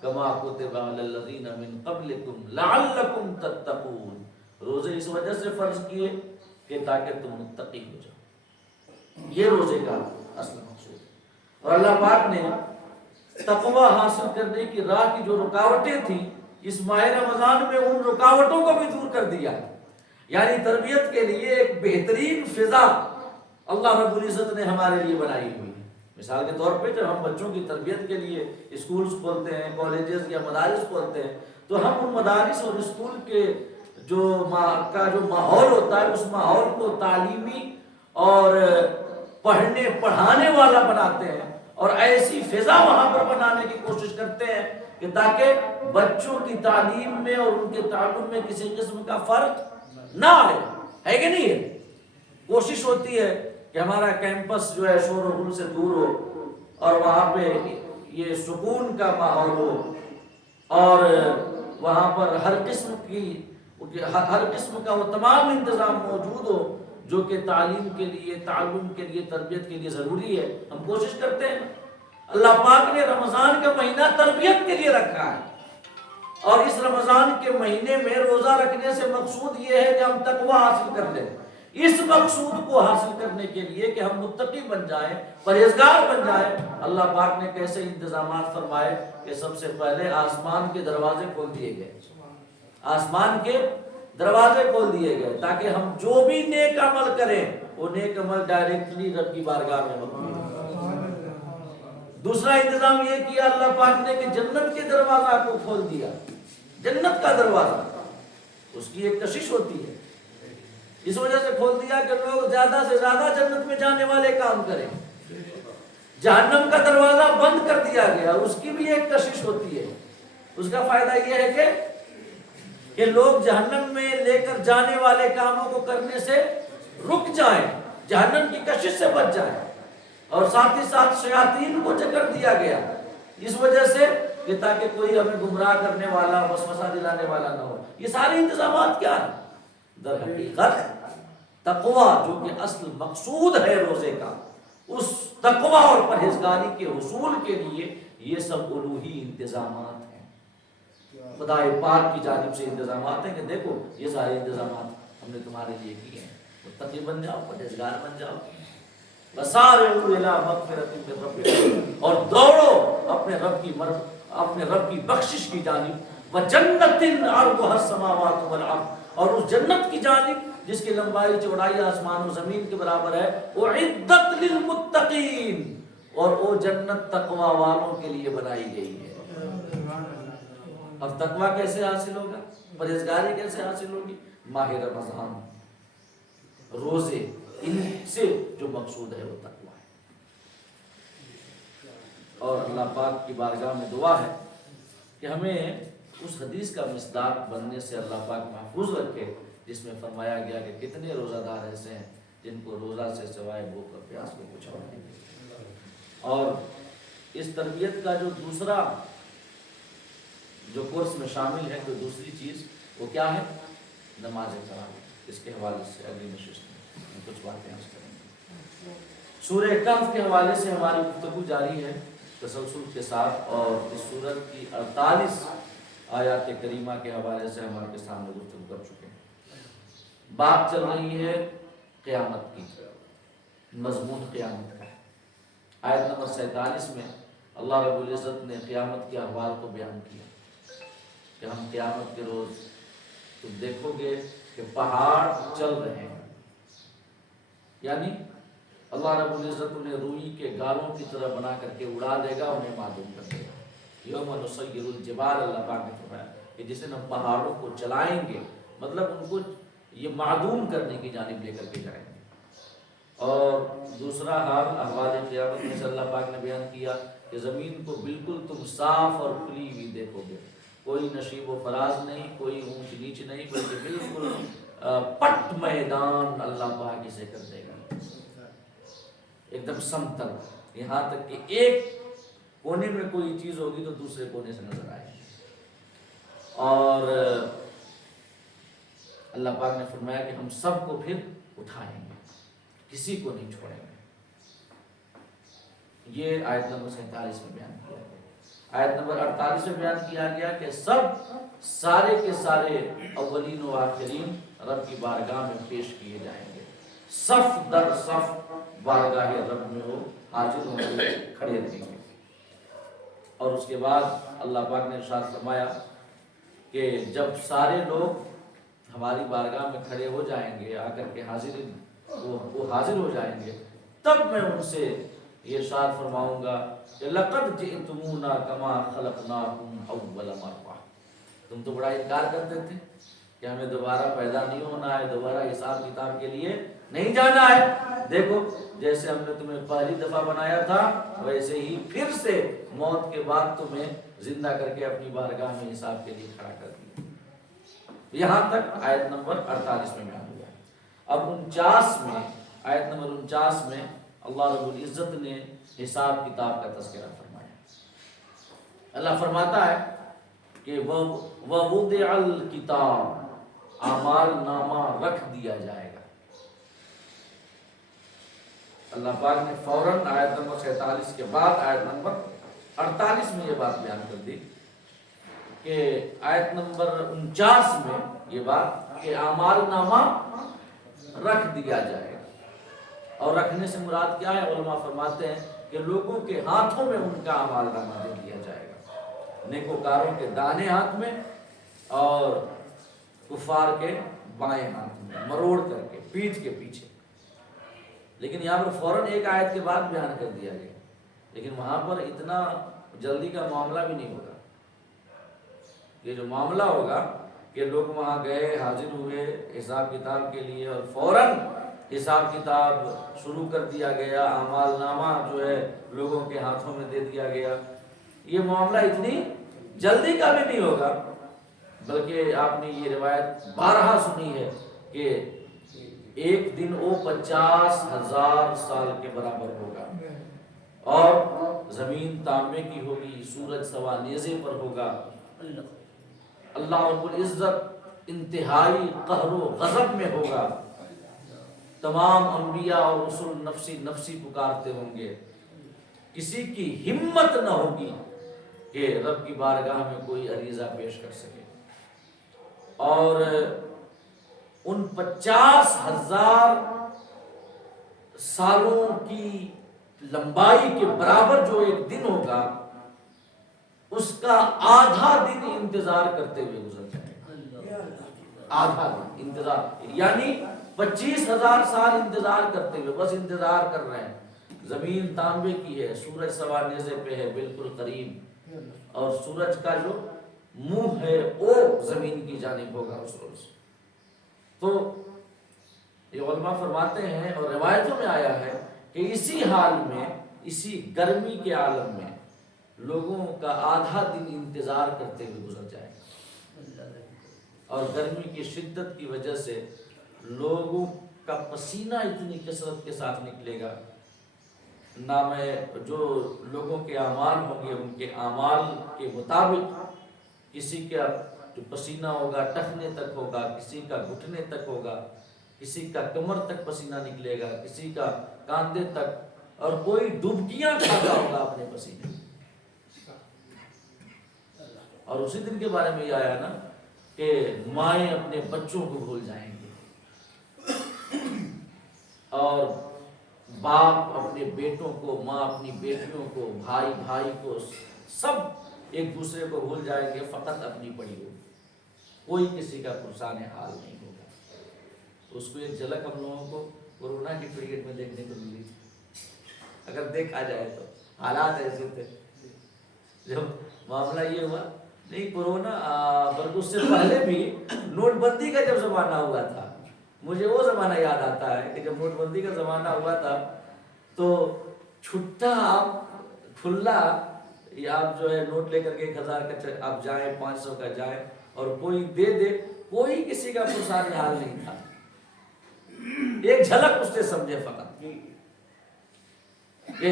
کما کتب علی الذین من قبلکم لعلکم تتقون، روزے اس وجہ سے فرض کیے کہ تاکہ تم متقی ہو جاؤ، یہ روزے کا اصل مقصود ہے۔ اور اللہ پاک نے تقوی حاصل کرنے کی راہ کی جو رکاوٹیں تھیں اس ماہ رمضان میں ان رکاوٹوں کو بھی دور کر دیا، یعنی تربیت کے لیے ایک بہترین فضا اللہ رب العزت نے ہمارے لیے بنائی ہوئی ہے۔ مثال کے طور پہ جب ہم بچوں کی تربیت کے لیے اسکولز کھولتے ہیں، کالجز یا مدارس کھولتے ہیں، تو ہم ان مدارس اور اسکول کے جو ماحول ہوتا ہے اس ماحول کو تعلیمی اور پڑھنے پڑھانے والا بناتے ہیں، اور ایسی فضا وہاں پر بنانے کی کوشش کرتے ہیں کہ تاکہ بچوں کی تعلیم میں اور ان کے تعلم میں کسی قسم کا فرق نہ آئے، ہے کہ نہیں ہے؟ کوشش ہوتی ہے کہ ہمارا کیمپس جو ہے شور و غل سے دور ہو اور وہاں پہ یہ سکون کا ماحول ہو اور وہاں پر ہر قسم کا وہ تمام انتظام موجود ہو جو کہ تعلیم کے لیے، تعلم کے لیے، تربیت کے لیے ضروری ہے، ہم کوشش کرتے ہیں۔ اللہ پاک نے رمضان کا مہینہ تربیت کے لیے رکھا ہے، اور اس رمضان کے مہینے میں روزہ رکھنے سے مقصود یہ ہے کہ ہم تقوی حاصل کر لیں۔ اس مقصود کو حاصل کرنے کے لیے کہ ہم متقی بن جائیں، پرہیزگار بن جائیں، اللہ پاک نے کیسے انتظامات فرمائے کہ سب سے پہلے آسمان کے دروازے کھول دیے گئے، آسمان کے دروازے کھول دیے گئے تاکہ ہم جو بھی نیک عمل کریں وہ نیک عمل ڈائریکٹلی رب کی بارگاہ میں مقبول ہو۔ دوسرا انتظام یہ کیا اللہ پاک نے کہ جنت کے دروازہ کو کھول دیا۔ جنت کا دروازہ، اس کی ایک کشش ہوتی ہے، اس وجہ سے کھول دیا کہ لوگ زیادہ سے زیادہ جنت میں جانے والے کام کریں۔ جہنم کا دروازہ بند کر دیا گیا، اس کی بھی ایک کشش ہوتی ہے۔ اس کا فائدہ یہ ہے کہ لوگ جہنم میں لے کر جانے والے کاموں کو کرنے سے رک جائیں، جہنم کی کشش سے بچ جائیں، اور ساتھ ہی ساتھ شیاطین کو جکر دیا گیا اس وجہ سے کہ تاکہ کوئی ہمیں گمراہ کرنے والا، وسوسہ دلانے والا نہ ہو۔ یہ سارے انتظامات کیا ہیں؟ در حقیقت تقوی جو کہ اصل مقصود ہے روزے کا، اس تقوی اور پرہیزگاری کے حصول کے لیے یہ سب الوہی انتظامات ہیں، خدا پاک کی جانب سے انتظامات ہیں کہ دیکھو یہ سارے انتظامات ہم نے تمہارے لیے کیے ہیں، متقی بن جاؤ، پرہیزگار بن جاؤ۔ وَسَارِعُوا إِلَىٰ مَغْفِرَةٍ مِّن رَّبِّكُمْ، اور دوڑو اپنے رب کی بخشش کی جانب، وَجَنَّةٍ عَرْضُهَا السَّمَاوَاتُ وَالْأَرْضُ، اور اس جنت کی جانب جس کی لمبائی چوڑائی آسمان و زمین کے برابر ہے، اُعِدَّتْ لِلْمُتَّقِينَ، اور وہ جنت تقوی والوں کے لیے بنائی گئی ہے۔ اور تقوی کیسے حاصل ہوگا، پرہیزگاری کیسے حاصل ہوگی؟ ماہ رمضان، روزے، ان سے جو مقصود ہے وہ تقوی ہے۔ اور اللہ پاک کی بارگاہ میں دعا ہے کہ ہمیں اس حدیث کا مصداق بننے سے اللہ پاک محفوظ رکھے جس میں فرمایا گیا کہ کتنے روزہ دار ایسے ہیں جن کو روزہ سے سوائے بھوک اور پیاس کو کچھ اور نہیں۔ اور اس تربیت کا جو دوسرا جو کورس میں شامل ہے، جو دوسری چیز وہ کیا ہے؟ نماز تراویح۔ اس کے حوالے سے اگلی نشست میں ہم کچھ باتیں عرض کریں گے۔ سورہ کہف کے حوالے سے ہماری گفتگو جاری ہے تسلسل کے ساتھ، اور اس سورت کی 48 آیات کریمہ کے حوالے سے ہم آپ کے سامنے گفتگو کر چکے ہیں۔ بات چل رہی ہے قیامت کی، مضمون قیامت کا ہے۔ آیت نمبر 47 میں اللہ رب العزت نے قیامت کے احوال کو بیان کیا کہ ہم قیامت کے روز تم دیکھو گے کہ پہاڑ چل رہے ہیں، یعنی اللہ رب العزت انہیں روئی کے گالوں کی طرح بنا کر کے اڑا دے گا، انہیں معدوم کر دے گا۔ یوم نسیر الجبال، اللہ پاک نے فرمایا کہ جس دن ہم پہاڑوں کو چلائیں گے، مطلب ان کو یہ معدوم کرنے کی جانب لے کر کے جائیں گے۔ اور دوسرا حال احوال قیامت میں سے اللہ پاک نے بیان کیا کہ زمین کو بالکل تم صاف اور کھلی ہوئی دیکھو گے، کوئی نشیب و فراز نہیں، کوئی اونچ نیچ نہیں، بلکہ بالکل پٹ میدان اللہ پاک اسے کر دے گا، ایک دم سمتل، یہاں تک کہ ایک کونے میں کوئی چیز ہوگی تو دوسرے کونے سے نظر آئے گی۔ اور اللہ پاک نے فرمایا کہ ہم سب کو پھر اٹھائیں گے، کسی کو نہیں چھوڑیں گے۔ یہ آیت نمبر 47 میں بیان کیا گیا۔ آیت نمبر 48 میں بیان کیا گیا کہ سارے کے سارے اولین و آخرین رب کی بارگاہ میں پیش کیے جائیں گے، صف در صف بارگاہ رب میں وہ حاضر ہوں گے، کھڑے رہیں گے۔ اور اس کے بعد اللہ پاک نے ارشاد فرمایا کہ جب سارے لوگ ہماری بارگاہ میں کھڑے ہو جائیں گے، آ کر کے وہ حاضر ہو جائیں گے، تب میں ان سے یہ ارشاد فرماؤں گا کہ لقد جئتمونا کما خلقناکم اول مرہ، تم تو بڑا انکار کرتے تھے کہ ہمیں دوبارہ پیدا نہیں ہونا ہے، دوبارہ حساب کتاب کے لیے نہیں جانا ہے، دیکھو جیسے ہم نے تمہیں پہلی دفعہ بنایا تھا ویسے ہی پھر سے موت کے بعد تمہیں زندہ کر کے اپنی بارگاہ میں حساب کے لیے کھڑا کر دیا۔ یہاں تک آیت نمبر 48 میں بیان ہوا۔ اب 49 میں، آیت نمبر 49 میں اللہ رب العزت نے حساب کتاب کا تذکرہ فرمایا۔ اللہ فرماتا ہے کہ وَوُضِعَ الْكِتَابُ، اعمال نامہ رکھ دیا جائے گا۔ اللہ پاک نے فوراً آیت نمبر 47 کے بعد آیت نمبر 48 میں یہ بات بیان کر دی کہ آیت نمبر 49 میں یہ بات کہ اعمال نامہ رکھ دیا جائے گا، اور رکھنے سے مراد کیا ہے؟ علماء فرماتے ہیں کہ لوگوں کے ہاتھوں میں ان کا اعمال نامہ دے دیا جائے گا، نیکوکاروں کے دانے ہاتھ میں اور کفار کے بائیں ہاتھ میں، مروڑ کر کے پیٹھ کے پیچھے۔ لیکن یہاں پر فوراً ایک آیت کے بعد بیان کر دیا گیا، لیکن وہاں پر اتنا جلدی کا معاملہ بھی نہیں ہوگا۔ یہ جو معاملہ ہوگا کہ لوگ وہاں گئے، حاضر ہوئے حساب کتاب کے لیے، اور فوراً حساب کتاب شروع کر دیا گیا، اعمال نامہ جو ہے لوگوں کے ہاتھوں میں دے دیا گیا، یہ معاملہ اتنی جلدی کا بھی نہیں ہوگا، بلکہ آپ نے یہ روایت بارہا سنی ہے کہ ایک دن وہ 50,000 سال کے برابر ہوگا، اور زمین تانبے کی ہوگی، سورج سوا نیزے پر ہوگا، اللہ رب العزت انتہائی قہر و غضب میں ہوگا، تمام انبیاء اور رسول نفسی نفسی پکارتے ہوں گے، کسی کی ہمت نہ ہوگی کہ رب کی بارگاہ میں کوئی عریضہ پیش کر سکے، اور ان 50,000 سالوں کی لمبائی کے برابر جو ایک دن ہوگا، اس کا آدھا دن انتظار کرتے ہوئے گزر جائے گا، آدھا دن انتظار، یعنی 25,000 سال انتظار کرتے ہوئے، بس انتظار کر رہے ہیں، زمین تانبے کی ہے، سورج سوا نیزے پہ ہے بالکل قریب، اور سورج کا جو منہ ہے وہ زمین کی جانب ہوگا اس روز۔ تو یہ علماء فرماتے ہیں اور روایتوں میں آیا ہے کہ اسی حال میں، اسی گرمی کے عالم میں لوگوں کا آدھا دن انتظار کرتے ہوئے گزر جائے گا، اور گرمی کی شدت کی وجہ سے لوگوں کا پسینہ اتنی کثرت کے ساتھ نکلے گا، نہ میں جو لوگوں کے اعمال ہوں گے ان کے اعمال کے مطابق کسی کا جو پسینہ ہوگا ٹخنے تک ہوگا، کسی کا گھٹنے تک ہوگا، کسی کا کمر تک پسینہ نکلے گا، کسی کا کاندھے تک، اور کوئی ڈبکیاں کھاتا ہوگا اپنے پسینے۔ اور اسی دن کے بارے میں یہ آیا نا کہ مائیں اپنے بچوں کو بھول جائیں گے، اور باپ اپنے بیٹوں کو، ماں اپنی بیٹیوں کو، بھائی بھائی کو، سب ایک دوسرے کو بھول جائیں گے، فقط اپنی پڑی ہوگی، کوئی کسی کا پرسان حال نہیں ہوگا۔ اس کو ایک جھلک ہم لوگوں کو کورونا کی پیریڈ میں دیکھنے کو ملی تھی، اگر دیکھا جائے تو حالات ایسے تھے، جب معاملہ یہ ہوا، نہیں کورونا بلکہ اس سے پہلے بھی نوٹ بندی کا جب زمانہ ہوا تھا، مجھے وہ زمانہ یاد آتا ہے کہ جب نوٹ بندی کا زمانہ ہوا تھا تو چھٹا آپ کھلا، یا آپ جو ہے نوٹ لے کر کے 1,000 کا آپ جائیں، 500 کا جائیں، اور کوئی دے دے، کوئی کسی کا پرسان حال نہیں تھا، ایک جھلک اس سے سمجھے فقط کہ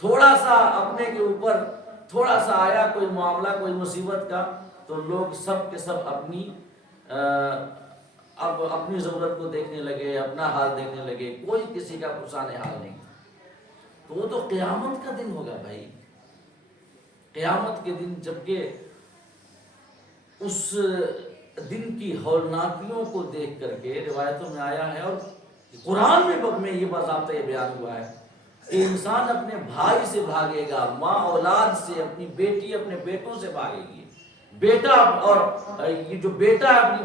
تھوڑا سا اپنے کے اوپر تھوڑا سا آیا کوئی معاملہ، کوئی مصیبت کا، تو لوگ سب کے سب اب اپنی ضرورت کو دیکھنے لگے، اپنا حال دیکھنے لگے، کوئی کسی کا پرسان حال نہیں تھا۔ تو وہ تو قیامت کا دن ہوگا بھائی، قیامت کے دن، جبکہ اس دن کی ہولناکیوں کو دیکھ کر کے روایتوں میں آیا ہے، اور قرآن میں یہ باضابطہ یہ بیان ہوا ہے کہ انسان اپنے بھائی سے بھاگے گا، ماں اولاد سے، اپنی بیٹی اپنے بیٹوں سے بھاگے گی، بیٹا اور یہ جو بیٹا اپنے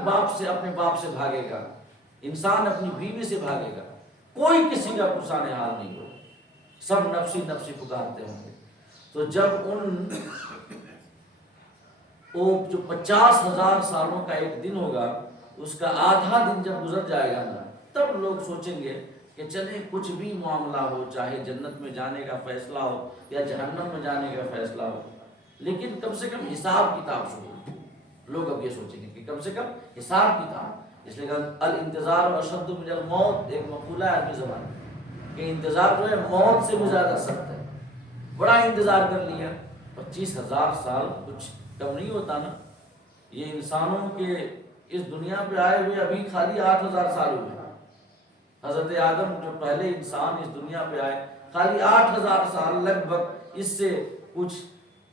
باپ سے بھاگے گا، انسان اپنی بیوی سے بھاگے گا، کوئی کسی کا پرسان حال نہیں ہوگا، سب نفسی نفسی پکارتے ہوں گے۔ تو جب وہ جو 50,000 سالوں کا ایک دن ہوگا، اس کا آدھا دن جب گزر جائے گا نا، تب لوگ سوچیں گے کہ چلے کچھ بھی معاملہ ہو، چاہے جنت میں جانے کا فیصلہ ہو یا جہنم میں جانے کا فیصلہ ہو، لیکن کم سے کم حساب کتاب شروع ہو۔ لوگ اب یہ سوچیں گے کہ کم سے کم حساب کتاب، اس لیے کہ الانتظار اشد من الموت، ایک مقولہ ہے عربی زبان میں کہ انتظار جو ہے موت سے بھی زیادہ سخت ہے۔ بڑا انتظار کر لیا، 25,000 سال کچھ کم نہیں ہوتا نا، یہ انسانوں کے اس دنیا پہ آئے ہوئے ابھی خالی 8,000 سال ہوئے. حضرت آدم جو پہلے انسان اس دنیا پہ آئے خالی 8,000 سال لگ بھگ، اس سے کچھ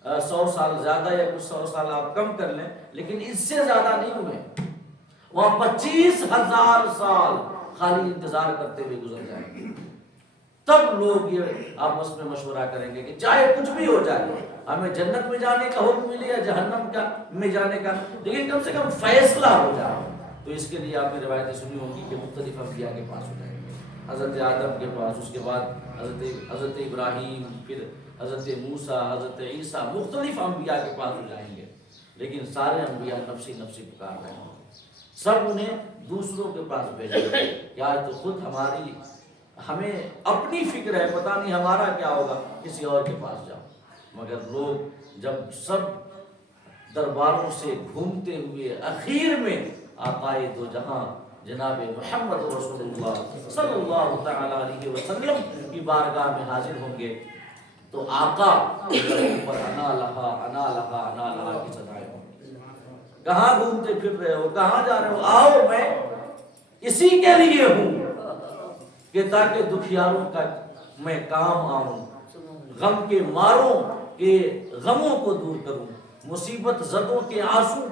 100 سال زیادہ یا کچھ 100 سال آپ کم کر لیں، لیکن اس سے زیادہ نہیں ہوئے. وہاں 25,000 سال خالی انتظار کرتے ہوئے گزر جائیں گے. تب لوگ یہ آپس میں مشورہ کریں گے کہ چاہے کچھ بھی ہو جائے، ہمیں جنت میں جانے کا حکم ملے یا جہنم میں جانے کا، لیکن کم سے کم فیصلہ ہو جائے. تو اس کے لیے آپ نے روایتیں سنی ہوگی کہ مختلف انبیاء کے پاس ہو جائیں گے. حضرت آدم کے پاس، اس کے بعد حضرت ابراہیم، پھر حضرت موسیٰ، حضرت عیسیٰ، مختلف انبیاء کے پاس ہو جائیں گے. لیکن سارے انبیاء نفسی نفسی پکار رہے ہیں. سب انہیں دوسروں کے پاس بھیجیں گے کہ آج تو خود ہمیں اپنی فکر ہے، پتہ نہیں ہمارا کیا ہوگا، کسی اور کے پاس جاؤ. مگر لوگ جب سب درباروں سے گھومتے ہوئے آخر میں آقائے دو جہاں جناب محمد رسول اللہ صلی اللہ تعالی علیہ وسلم کی بارگاہ میں حاضر ہوں گے تو آقا پر انا لہا انا لہا انا لہا کی صدائیں ہوں گی. کہاں گھومتے پھر رہے ہو، کہاں جا رہے ہو؟ آؤ، میں اسی کے لیے ہوں کہ تاکہ دکھیاروں کا میں کام آؤں، غم کے ماروں کے غموں کو دور کروں، مصیبت زدوں کے آنسوؤں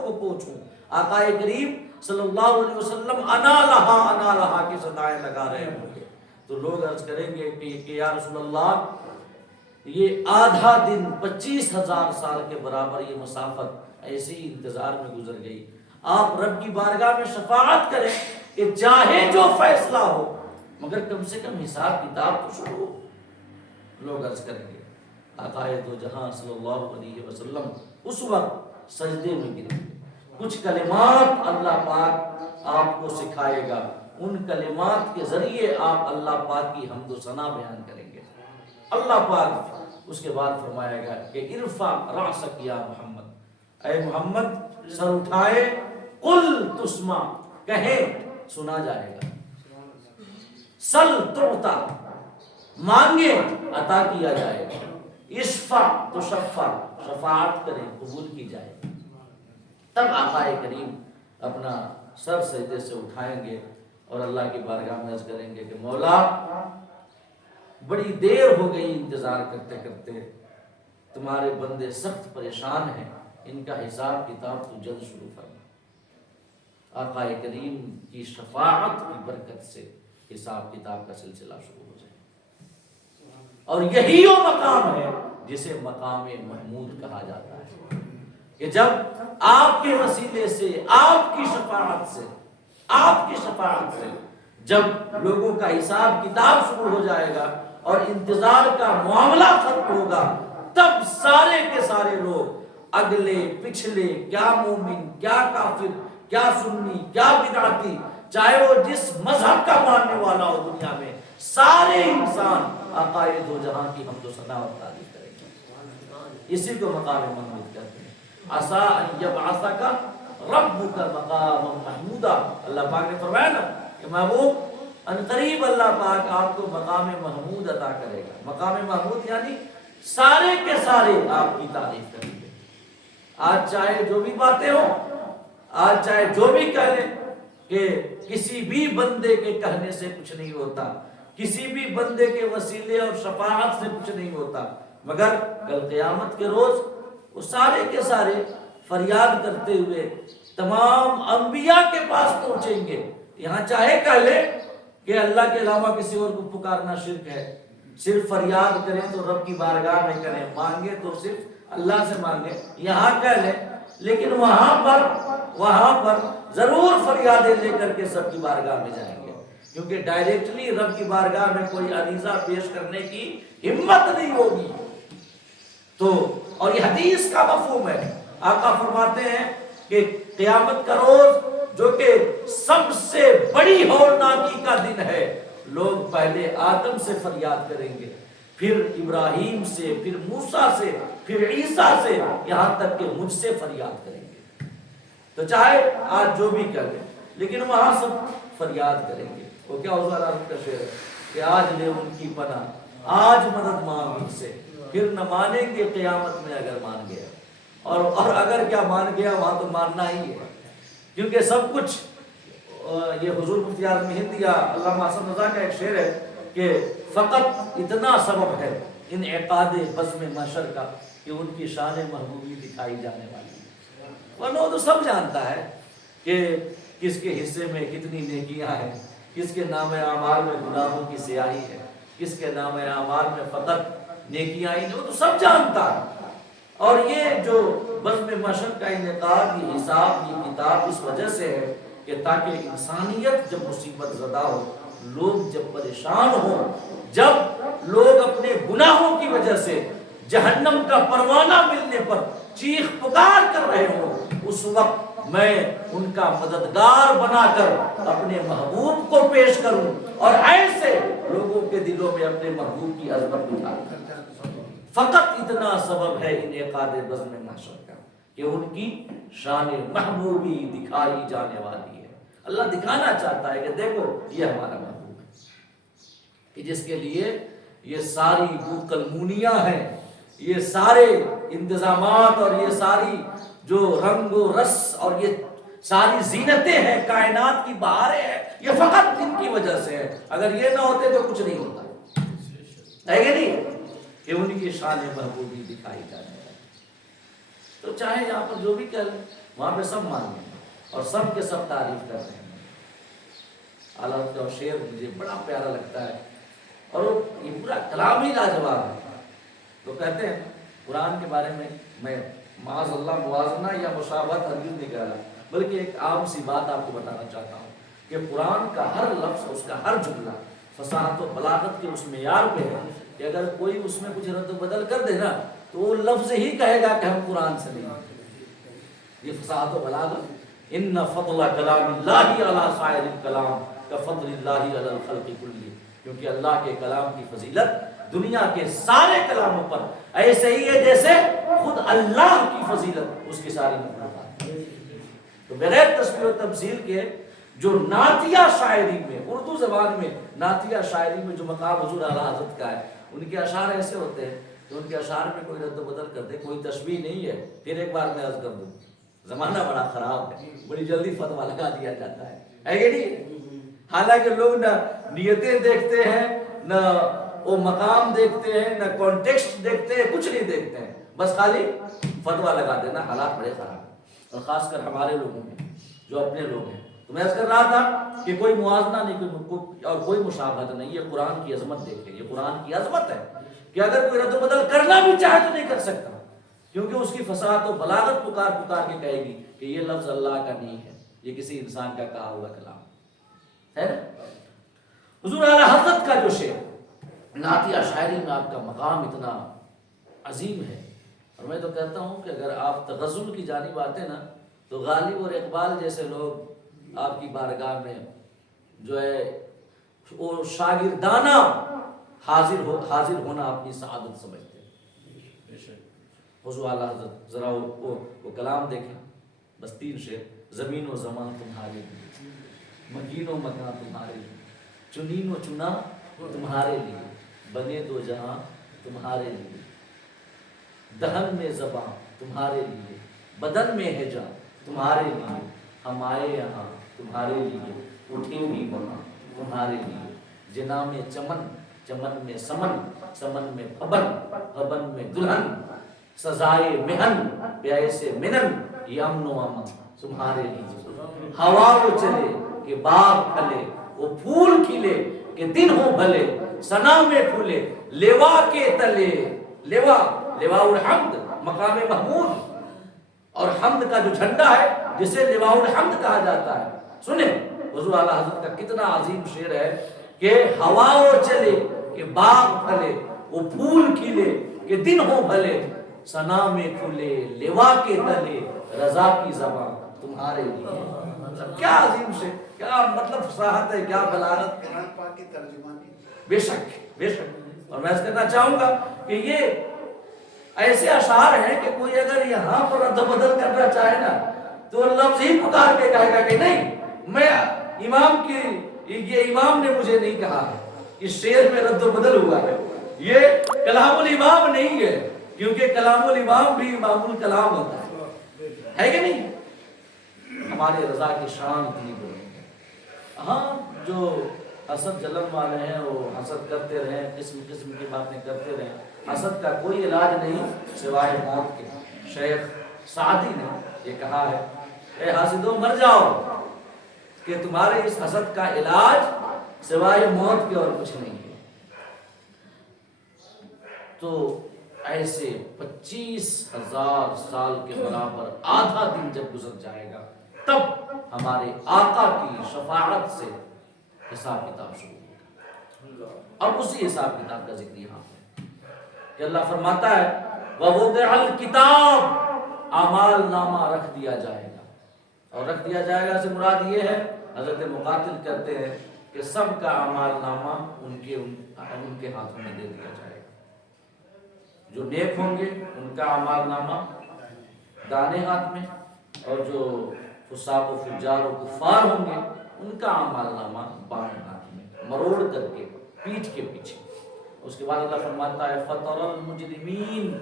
کو پوچھوں. آقا کریم صلی اللہ علیہ وسلم انا لہا کی صدائیں لگا رہے ہوں گے تو لوگ عرض کریں گے کہ یا رسول اللہ، یہ آدھا دن 25,000 سال کے برابر یہ مسافت ایسے ہی انتظار میں گزر گئی. آپ رب کی بارگاہ میں شفاعت کریں کہ چاہے جو فیصلہ ہو مگر کم سے کم حساب کتاب تو شروع ہو. لوگ عرض کریں گے آقا دو جہاں صلی اللہ علیہ وسلم اس وقت سجدے میں گریں گے. کچھ کلمات اللہ پاک آپ کو سکھائے گا، ان کلمات کے ذریعے آپ اللہ پاک کی حمد و ثنا بیان کریں گے. اللہ پاک اس کے بعد فرمائے گا کہ ارفع رأسک یا محمد، اے محمد سر اٹھائے، قل تسمع، کہیں سنا جائے گا، سل تعطا، مانگے عطا کیا جائے گا، اشفع تشفع، شفاعت کریں قبول کی جائے گی. تب آقا کریم اپنا سر سجدے سے اٹھائیں گے اور اللہ کی بارگاہ میں عرض کریں گے کہ مولا بڑی دیر ہو گئی انتظار کرتے کرتے، تمہارے بندے سخت پریشان ہیں، ان کا حساب کتاب تو جلد شروع فرما. آقا کریم کی شفاعت کی برکت سے حساب کتاب کا سلسلہ شروع ہو جائے. اور یہی وہ مقام ہے جسے مقام محمود کہا جاتا ہے کہ جب آپ کے وسیلے سے، آپ کی شفاعت سے جب لوگوں کا حساب کتاب شروع ہو جائے گا اور انتظار کا معاملہ ختم ہوگا، تب سارے کے سارے لوگ، اگلے پچھلے، کیا مومن کیا کافر، کیا سنی کیا بدعتی، چاہے وہ جس مذہب کا ماننے والا ہو دنیا میں، سارے انسان آقا دو جہاں کی حمد و ثنا اور تعریف کریں گے. اسی کو مقام محمود کہتے ہیں. عسیٰ ان یبعثک ربک مقاما محمودا. اللہ پاک نے فرمایا نا کہ محبوب ان قریب اللہ پاک آپ کو مقام محمود عطا کرے گا. مقام محمود یعنی سارے کے سارے آپ کی تعریف کریں گے. آج چاہے جو بھی باتیں ہوں، آج چاہے جو بھی کہہ لیں کہ کسی بھی بندے کے کہنے سے کچھ نہیں ہوتا، کسی بھی بندے کے وسیلے اور شفاعت سے کچھ نہیں ہوتا، مگر کل قیامت کے روز وہ سارے کے سارے فریاد کرتے ہوئے تمام انبیاء کے پاس پہنچیں گے. یہاں چاہے کہہ لیں کہ اللہ کے علاوہ کسی اور کو پکارنا شرک ہے، صرف فریاد کریں تو رب کی بارگاہ میں کریں، مانگے تو صرف اللہ سے مانگے، یہاں کہہ لیں، لیکن وہاں پر ضرور فریادیں لے کر کے سب کی بارگاہ میں جائیں گے، کیونکہ ڈائریکٹلی رب کی بارگاہ میں کوئی عریضہ پیش کرنے کی ہمت نہیں ہوگی. تو اور یہ حدیث کا مفہوم ہے. آقا فرماتے ہیں کہ قیامت کا روز جو کہ سب سے بڑی ہولناکی کا دن ہے، لوگ پہلے آدم سے فریاد کریں گے، پھر ابراہیم سے، پھر موسیٰ سے، پھر عیسیٰ سے، یہاں تک کہ مجھ سے فریاد کریں گے. تو چاہے آج جو بھی کر لیں، لیکن وہاں سب فریاد کریں گے. وہ کیا حضور عرب کا شعر ہے کہ آج لے ان کی پناہ، آج مدد مانگ ان سے، پھر نہ مانیں گے قیامت میں اگر مان گیا. اور اگر کیا مان گیا وہاں تو ماننا ہی ہے، کیونکہ سب کچھ یہ حضور مفتی اعظم ہند یا علامہ حسن رضا کا ایک شعر ہے کہ فقط اتنا سبب ہے انعقاد بزم محشر کا کہ ان کی شان محبوبی دکھائی جانے والی ہے، ورنہ وہ تو سب جانتا ہے کہ کس کے حصے میں کتنی نیکیاں ہیں، کس کے نام اعمال میں گناہوں کی سیاہی ہے، کس کے نام اعمال میں فقط نیکیاں ہی نہیں، وہ تو سب جانتا ہے۔ اور یہ جو بزم محشر کا انعقاد، یہ حساب، یہ کتاب اس وجہ سے ہے کہ تاکہ انسانیت جب مصیبت زدہ ہو، لوگ جب پریشان ہوں، جب لوگ اپنے گناہوں کی وجہ سے جہنم کا پروانہ ملنے پر چیخ پکار کر رہے ہوں، اس وقت میں ان کا مددگار بنا کر اپنے محبوب کو پیش کروں اور ایسے لوگوں کے دلوں میں اپنے محبوب کی عظمت اٹھاؤں۔ فقط اتنا سبب ہے انعقاد بزم محشر کا کہ ان کی شان محبوبی دکھائی جانے والی ہے۔ اللہ دکھانا چاہتا ہے کہ دیکھو یہ ہمارا محبوب ہے، کہ جس کے لیے یہ ساری بوقلمونیاں ہیں، یہ سارے انتظامات اور یہ ساری جو رنگ و رس اور یہ ساری زینتیں ہیں، کائنات کی بہاریں ہیں، یہ فقط ان کی وجہ سے ہے۔ اگر یہ نہ ہوتے تو کچھ نہیں ہوتا ہے کہ نہیں، کہ ان کی شان محبوبی دکھائی جانے والی۔ تو چاہے یہاں پر جو بھی کہہ لیں، وہاں پہ سب مان لیں اور سب کے سب تعریف کر رہے ہیں۔ اعلیٰ کا شعر مجھے بڑا پیارا لگتا ہے اور یہ پورا کلام ہی لاجواب ہے۔ تو کہتے ہیں قرآن کے بارے میں معاذ اللہ موازنہ یا مشابہت ہرگز نہیں کہہ رہا، بلکہ ایک عام سی بات آپ کو بتانا چاہتا ہوں کہ قرآن کا ہر لفظ، اس کا ہر جملہ فصاحت و بلاغت کے اس معیار پہ ہے کہ اگر کوئی اس میں کچھ رد و بدل کر دے نا تو وہ لفظ ہی کہے گا کہ ہم قرآن سے نہیں۔ یہ فصاحت و بلاغت، ان فضل کلام اللہ علی سائر الکلام کفضل اللہ علی الخلق کلی، کیونکہ اللہ کے کلام کی فضیلت دنیا کے سارے کلاموں پر ایسے ہی ہے جیسے خود اللہ کی فضیلت اس کی ساری مخلوقات۔ تو بغیر تشبیہ و تمثیل کے جو نعتیہ شاعری میں، اردو زبان میں نعتیہ شاعری میں جو مقام حضور اعلیٰ حضرت کا ہے، ان کے اشعار ایسے ہوتے ہیں کہ ان کے اشعار میں کوئی رد و بدل کر دے، کوئی تشبیہ نہیں ہے۔ پھر ایک بار میں عرض کر دوں، زمانہ بڑا خراب ہے، بڑی جلدی فتویٰ لگا دیا جاتا ہے کہ نہیں؟ حالانکہ لوگ نہ نیتیں دیکھتے ہیں، نہ وہ مقام دیکھتے ہیں، نہ کانٹیکسٹ دیکھتے ہیں، کچھ نہیں دیکھتے ہیں، بس خالی فتویٰ لگا دینا۔ حالات بڑے خراب ہیں، اور خاص کر ہمارے لوگوں میں جو اپنے لوگ ہیں۔ تو میں عرض کر رہا تھا کہ کوئی موازنہ نہیں اور کوئی مشابہت نہیں، یہ قرآن کی عظمت دیکھیں، یہ قرآن کی عظمت ہے کہ اگر کوئی رد و بدل کرنا بھی چاہے تو نہیں کر سکتا، کیونکہ اس کی فصاحت و بلاغت پکار پکار کے کہے گی کہ یہ لفظ اللہ کا نہیں ہے، یہ کسی انسان کا کہا ہوا کلام ہے نا۔ حضور اعلیٰ حضرت کا جو شعر نعتیہ شاعری میں آپ کا مقام اتنا عظیم ہے، اور میں تو کہتا ہوں کہ اگر آپ تغزل کی جانب آتے نا تو غالب اور اقبال جیسے لوگ آپ کی بارگاہ میں جو ہے وہ شاگردانہ حاضر ہونا اپنی سعادت سمجھتے ہیں۔ حضور اعلیٰ حضرت ذرا وہ کلام دیکھیں، بس 3 شعر: زمین و زمان تمہارے لیے، مکین و مکان تمہارے لیے، چنین و چنا تمہارے لیے، بنے 2 جہاں تمہارے لیے، دہن میں زباں تمہارے لیے، بدن میں ہے جاں تمہارے لیے، ہم آئے یہاں تمہارے لیے، اٹھیں بھی وہاں تمہارے لیے، جنا میں چمن، چمن میں سمن، سمن میں پھبن، پھبن میں دلہن، سزائے مہن پیاسے سے منن، یہ امن و امن تمہارے لیے، ہوا وہ چلے کہ باغ پھلے، وہ پھول کھلے کہ دن ہو بھلے، ثنا میں پھولے لیوا کے تلے، لواء الحمد مقام محمود، اور حمد کا جو جھنڈا ہے جسے لواء الحمد کہا جاتا ہے۔ سنیں حضور اعلیٰ حضرت کا کتنا عظیم شعر ہے کہ ہوا وہ چلے کہ باغ پھلے، وہ پھول کھلے کہ دن ہو بھلے، ثنا میں پھولے لواء کے تلے، رضا کی زبان تمہارے لیے۔ کیا عظیم شعر، کیا مطلب فصاحت ہے، کیا بلاغت، قرآن پاک کی ترجمانی۔ بے شک بے شک۔ اور میں اس کہنا چاہوں گا کہ یہ ایسے اشعار ہیں کہ کوئی اگر یہاں پر رد و بدل کرنا چاہے نا تو لفظ ہی پکار کے کہے گا کہ نہیں، میں یہ امام نے مجھے نہیں کہا ہے، اس شعر میں رد و بدل ہوا ہے، یہ کلام الامام نہیں ہے، کیونکہ کلام الامام بھی امام الکلام ہوتا ہے کہ نہیں؟ ہمارے رضا کی شان اتنی بڑی ہے۔ ہاں جو حسد جلن والے ہیں وہ حسد کرتے رہیں، قسم قسم کی باتیں کرتے رہیں، حسد کا کوئی علاج نہیں سوائے موت کے۔ شیخ سعدی نے یہ کہا ہے، اے حاسدو مر جاؤ، کہ تمہارے اس حسد کا علاج سوائے موت کے اور کچھ نہیں ہے۔ تو ایسے 25,000 سال کے برابر آدھا دن جب گزر جائے گا تب ہمارے آقا کی شفاعت سے حساب کتاب شروع ہوگا۔ اب اسی حساب کتاب کا ذکر یہاں ہے کہ اللہ فرماتا ہے وَوُضِعَ الْكِتَابُ، اعمال نامہ رکھ دیا جائے گا، اور رکھ دیا جائے گا سے مراد یہ ہے، حضرت مقاتل کہتے ہیں کہ سب کا اعمال نامہ ان کے ہاتھوں میں دے دیا جائے گا۔ جو نیک ہوں گے ان کا اعمال نامہ دانے ہاتھ میں، اور جو فساق و فجار و کفار ہوں گے ان کا اعمال نامہ بائیں ہاتھ میں، مروڑ کر کے پیٹھ کے پیچھے۔ اس کے بعد اللہ فرماتا ہے فَتَرَى الْمُجْرِمِينَ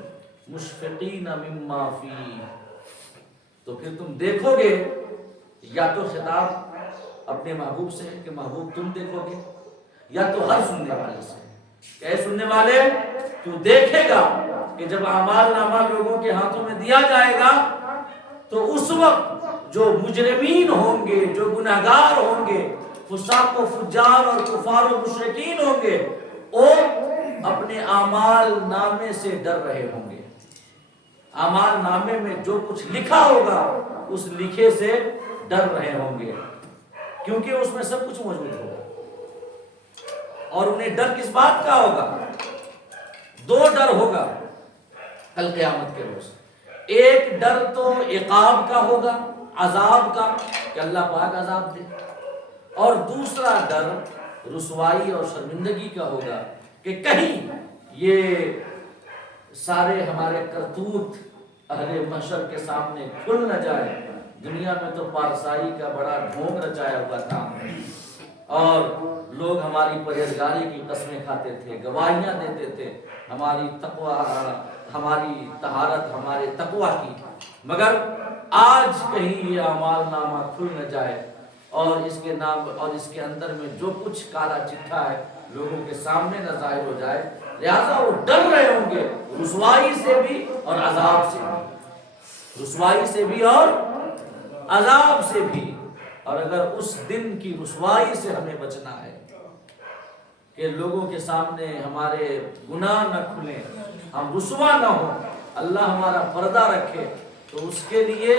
مُشْفِقِينَ مِمَّا فِيهِ، تو پھر تم دیکھو گے، یا تو خطاب اپنے محبوب سے ہے کہ محبوب تم دیکھو گے، یا تو ہر سننے والے سے کہ اے سننے والے تو دیکھے گا کہ جب اعمال نامہ لوگوں کے ہاتھوں میں دیا جائے گا تو اس وقت جو مجرمین ہوں گے، جو گناہگار ہوں گے، فساق و فجار اور کفار و مشرکین ہوں گے، وہ اپنے اعمال نامے سے ڈر رہے ہوں گے۔ اعمال نامے میں جو کچھ لکھا ہوگا اس لکھے سے ڈر رہے ہوں گے، کیونکہ اس میں سب کچھ موجود ہوگا۔ اور انہیں ڈر کس بات کا ہوگا؟ دو ڈر ہوگا کل قیامت کے روز۔ ایک ڈر تو عقاب کا ہوگا، عذاب کا، کہ اللہ پاک عذاب دے، اور دوسرا ڈر رسوائی اور شرمندگی کا ہوگا کہ کہیں یہ سارے ہمارے کرتوت اہل محشر کے سامنے کھل نہ جائے۔ دنیا میں تو پارسائی کا بڑا ڈھونگ رچایا ہوا تھا، اور لوگ ہماری پرہیزگاری کی قسمیں کھاتے تھے، گواہیاں دیتے تھے ہماری تقوی، ہماری طہارت، ہمارے تقوی کی، مگر آج کہیں یہ اعمال نامہ کھل نہ جائے اور اس کے نام اور اس کے اندر میں جو کچھ کالا چٹھا ہے لوگوں کے سامنے نہ ظاہر ہو جائے، لہذا وہ ڈر رہے ہوں گے رسوائی سے بھی اور عذاب سے بھی، رسوائی سے بھی اور عذاب سے بھی۔ اور اگر اس دن کی رسوائی سے ہمیں بچنا ہے کہ لوگوں کے سامنے ہمارے گناہ نہ کھلیں، ہم رسوا نہ ہوں، اللہ ہمارا پردہ رکھے، تو اس کے لیے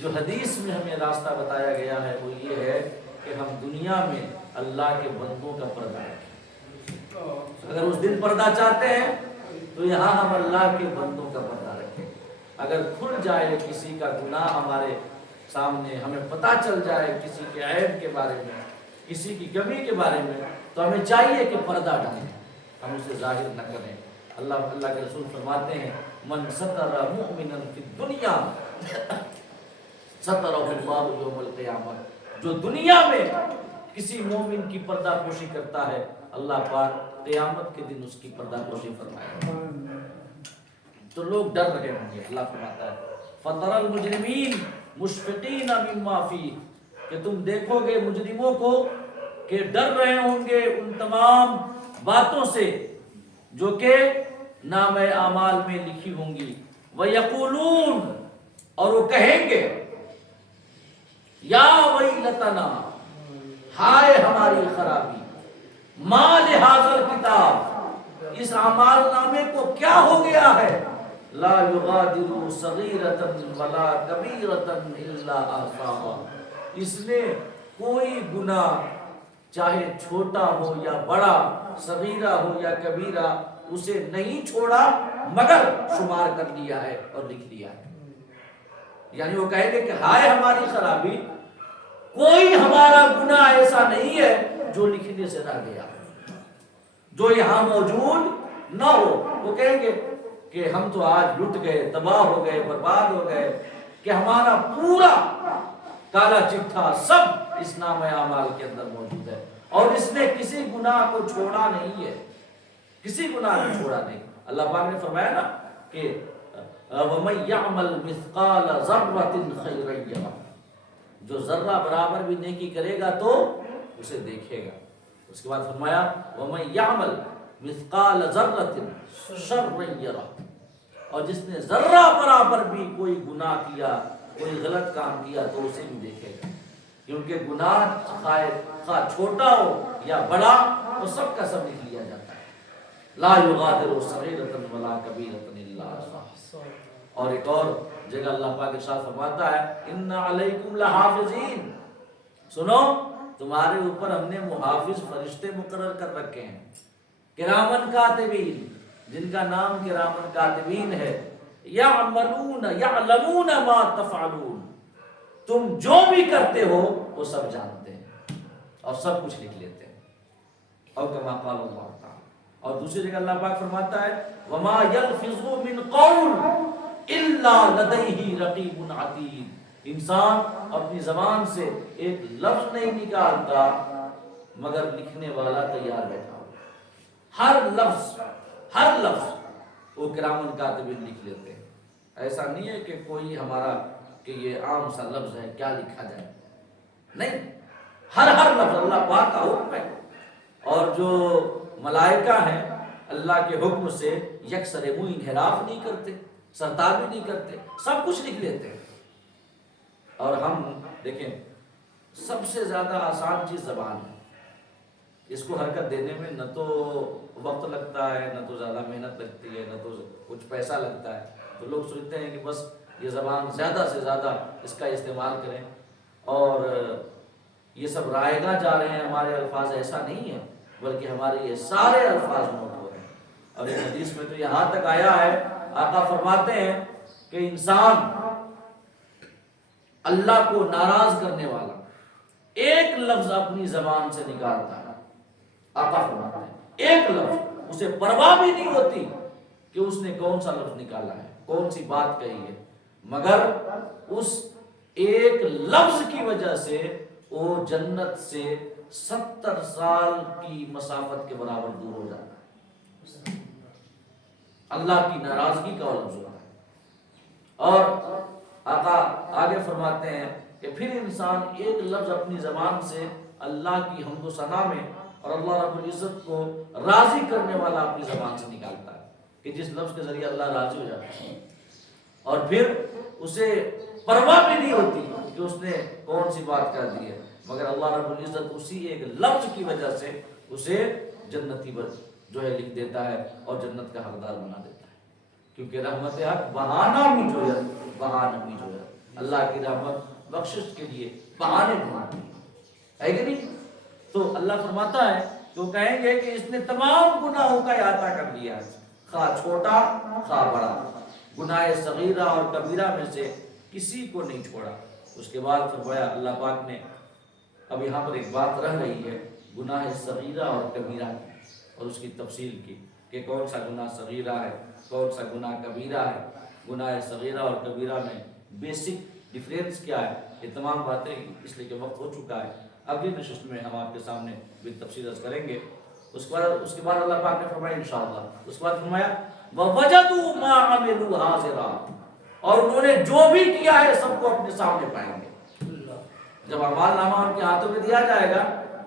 جو حدیث میں ہمیں راستہ بتایا گیا ہے وہ یہ ہے کہ ہم دنیا میں اللہ کے بندوں کا پردہ رکھیں۔ اگر اس دن پردہ چاہتے ہیں تو یہاں ہم اللہ کے بندوں کا پردہ رکھیں۔ اگر کھل جائے کسی کا گناہ ہمارے سامنے، ہمیں پتہ چل جائے کسی کے عیب کے بارے میں، کسی کی کمی کے بارے میں، تو ہمیں چاہیے کہ پردہ ڈالیں، ہم اسے ظاہر نہ کریں۔ اللہ کے رسول فرماتے ہیں من ستر مؤمنا فی الدنیا سترہ اللہ یوم القیامہ، جو دنیا میں کسی مومن کی پردہ پوشی کرتا ہے اللہ پاک قیامت کے دن اس کی پردہ پوشی فرمائے گا۔ تو لوگ ڈر رہے ہوں گے، اللہ فرماتا ہے فَتَرَى الْمُجْرِمِينَ مُشْفِقِينَ مِمَّا فِيهِ، کہ تم دیکھو گے مجرموں کو کہ ڈر رہے ہوں گے ان تمام باتوں سے جو کہ نام اعمال میں لکھی ہوں گی۔ وَيَقُولُونَ، اور وہ کہیں گے یا ویلتنا، ہائے ہماری خرابی، ما لہذا الکتاب، اس اعمال نامے کو کیا ہو گیا ہے، لا یغادر صغیرۃ ولا کبیرۃ الا احصاها، اس نے کوئی گناہ چاہے چھوٹا ہو یا بڑا، صغیرہ ہو یا کبیرہ، اسے نہیں چھوڑا مگر شمار کر لیا ہے اور لکھ لیا ہے۔ یعنی وہ کہیں گے کہ ہائے ہماری خرابی، کوئی ہمارا گناہ ایسا نہیں ہے جو لکھنے سے رہ گیا، جو یہاں موجود نہ ہو۔ وہ کہیں گے کہ ہم تو آج لٹ گئے، تباہ ہو گئے، برباد ہو گئے، کہ ہمارا پورا کالا چٹھا سب اس نام اعمال کے اندر موجود ہے، اور اس نے کسی گناہ کو چھوڑا نہیں ہے، کسی گناہ کو چھوڑا نہیں۔ اللہ پاک نے فرمایا نا کہ وَمَن يَعْمَلْ مِثْقَالَ ذَرَّةٍ خَيْرًا يَرَهُ، جو ذرہ برابر بھی نیکی کرے گا تو اسے دیکھے گا۔ اس کے بعد فرمایا وَمَن يَعْمَلْ مِثْقَالَ ذَرَّةٍ شَرًّا يَرَهُ، اور جس نے ذرہ برابر بھی کوئی گناہ کیا، کوئی غلط کام کیا تو اسے بھی دیکھے گا، کیونکہ گناہ خواہ چھوٹا ہو یا بڑا وہ سب کا سب لکھ لیا جاتا ہے۔ لا یغادر صغیرۃ ولا کبیرۃ الا احصاها۔ اور ایک اور جگہ اللہ پاک ارشاد فرماتا ہے ان علیکم لحافظین، سنو تمہارے اوپر ہم نے محافظ فرشتے مقرر کر رکھے ہیں، کرامن کاتبین، جن کا نام کرامن کاتبین ہے، یعلمون ما تفعلون، تم جو بھی کرتے ہو وہ سب جانتے ہیں اور سب کچھ لکھ لیتے ہیں۔ اور کما قال اللہ تعالی، اور دوسری جگہ اللہ پاک فرماتا ہے وما یلفظ من قول الا لدیہ رقیب عتید، انسان اپنی زبان سے ایک لفظ نہیں نکالتا مگر لکھنے والا تیار بیٹھا ہو، ہر لفظ وہ کرامن کاتبین لکھ لیتے ہیں۔ ایسا نہیں ہے کہ کوئی ہمارا کہ یہ عام سا لفظ ہے کیا لکھا جائے، نہیں، ہر لفظ اللہ پاک کا حکم ہے، اور جو ملائکہ ہیں اللہ کے حکم سے یکسر منہ انحراف نہیں کرتے، سرتابی نہیں کرتے، سب کچھ لکھ لیتے ہیں۔ اور ہم دیکھیں سب سے زیادہ آسان چیز زبان ہے، اس کو حرکت دینے میں نہ تو وقت لگتا ہے، نہ تو زیادہ محنت لگتی ہے، نہ تو کچھ پیسہ لگتا ہے، تو لوگ سوچتے ہیں کہ بس یہ زبان زیادہ سے زیادہ اس کا استعمال کریں، اور یہ سب رائے گاہ جا رہے ہیں ہمارے الفاظ، ایسا نہیں ہے، بلکہ ہمارے یہ سارے الفاظ نوٹ ہو رہے ہیں۔ اور ایک حدیث میں تو یہاں تک آیا ہے، آقا فرماتے ہیں کہ انسان اللہ کو ناراض کرنے والا ایک لفظ اپنی زبان سے نکالتا ہے، آقا فرماتے ہیں ایک لفظ، اسے پرواہ بھی نہیں ہوتی کہ اس نے کون سا لفظ نکالا ہے، کون سی بات کہی ہے، مگر اس ایک لفظ کی وجہ سے وہ جنت سے 70 سال کی مسافت کے برابر دور ہو جاتا ہے۔ اللہ کی ناراضگی کا وہ لفظ ہوتا ہے۔ اور آقا آگے فرماتے ہیں کہ پھر انسان ایک لفظ اپنی زبان سے اللہ کی حمد و ثنا میں اور اللہ رب العزت کو راضی کرنے والا اپنی زبان سے نکالتا ہے کہ جس لفظ کے ذریعے اللہ راضی ہو جاتا ہے، اور پھر اسے پرواہ بھی نہیں ہوتی کہ اس نے کون سی بات کر دی ہے، مگر اللہ رب العزت اسی ایک لفظ کی وجہ سے اسے جنتی جو ہے لکھ دیتا ہے اور جنت کا حقدار بنا دیتا ہے، کیونکہ رحمت حق بہانہ بھی جو ہے اللہ کی رحمت بخشش کے لیے بہانے ڈھونڈتی ہے کہ نہیں؟ تو اللہ فرماتا ہے تو کہیں گے کہ اس نے تمام گناہوں کا احاطہ کر لیا ہے، خواہ چھوٹا خواہ بڑا، گناہ صغیرہ اور کبیرہ میں سے کسی کو نہیں چھوڑا۔ اس کے بعد فرمایا اللہ پاک نے، اب یہاں پر ایک بات رہ رہی ہے گناہ صغیرہ اور کبیرہ کی، اور اس کی تفصیل کی کہ کون سا گناہ صغیرہ ہے، کون سا گناہ کبیرہ ہے، گناہ صغیرہ اور کبیرہ میں بیسک ڈیفرنس کیا ہے، یہ تمام باتیں اس لیے کہ وقت ہو چکا ہے، اگلی نشست میں ہم آپ کے سامنے بھی تفصیل عرض کریں گے۔ اس کے بعد اللہ پاک نے فرمایا انشاءاللہ، اس کے بعد فرمایا وَوَجَدُوا مَا عَمِلُوا حَاضِرًا، اور انہوں نے جو بھی کیا ہے سب کو اپنے سامنے پائیں گے۔ جب اعمال نامہ ان کے ہاتھوں میں دیا جائے گا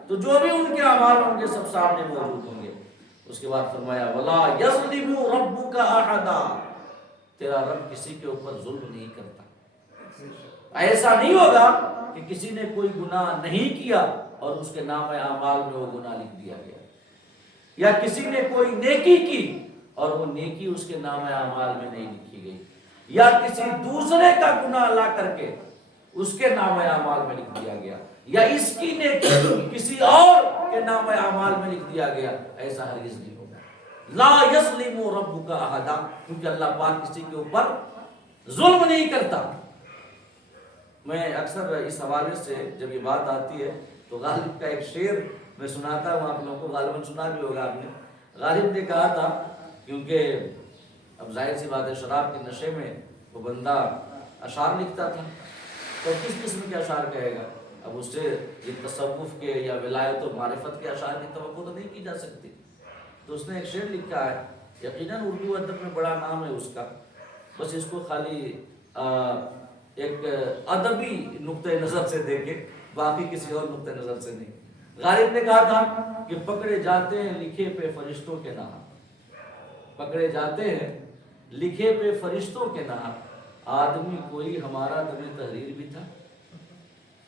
تو جو بھی ان کے اعمال ہوں گے سب سامنے موجود ہوں گے۔ اس کے بعد فرمایا وَلَا يَظْلِمُ رَبُّكَ أَحَدًا، تیرا رب کسی کے اوپر ظلم نہیں کرتا۔ ایسا نہیں ہوگا کہ کسی نے کوئی گناہ نہیں کیا اور اس کے نام اعمال میں وہ گناہ لکھ دیا گیا، یا کسی نے کوئی نیکی کی اور وہ نیکی اس کے نام اعمال میں نہیں لکھی گئی، یا کسی دوسرے کا گناہ لا کر کے اس کے نام اعمال میں لکھ دیا گیا، یا اس کی نیکی کسی اور کے نام اعمال میں لکھ دیا گیا، ایسا ہرگز نہیں ہوگا۔ لا یظلم ربک احدا، کیونکہ اللہ پاک کسی کے اوپر ظلم نہیں کرتا۔ میں اکثر اس حوالے سے جب یہ بات آتی ہے تو غالب کا ایک شعر میں سناتا ہوں، آپ لوگوں کو غالباً سنا بھی ہوگا آپ نے۔ غالب نے کہا تھا، کیونکہ اب ظاہر سی بات ہے شراب کے نشے میں وہ بندہ اشعار لکھتا تھا، تو کس قسم کے اشعار کہے گا؟ اب اس سے یہ تصوف کے یا ولایت و معرفت کے اشعار کی توقع تو نہیں کی جا سکتی، تو اس نے ایک شعر لکھا ہے یقیناً اردو ادب میں بڑا نام ہے اس کا، بس اس کو خالی ایک ادبی نقطۂ نظر سے دیکھیں، باقی کسی اور نقطۂ نظر سے نہیں۔ غالب نے کہا تھا کہ پکڑے جاتے ہیں لکھے پہ فرشتوں کے نام، پکڑے جاتے ہیں لکھے پہ فرشتوں کے نام، آدمی کوئی ہمارا دم تحریر بھی تھا۔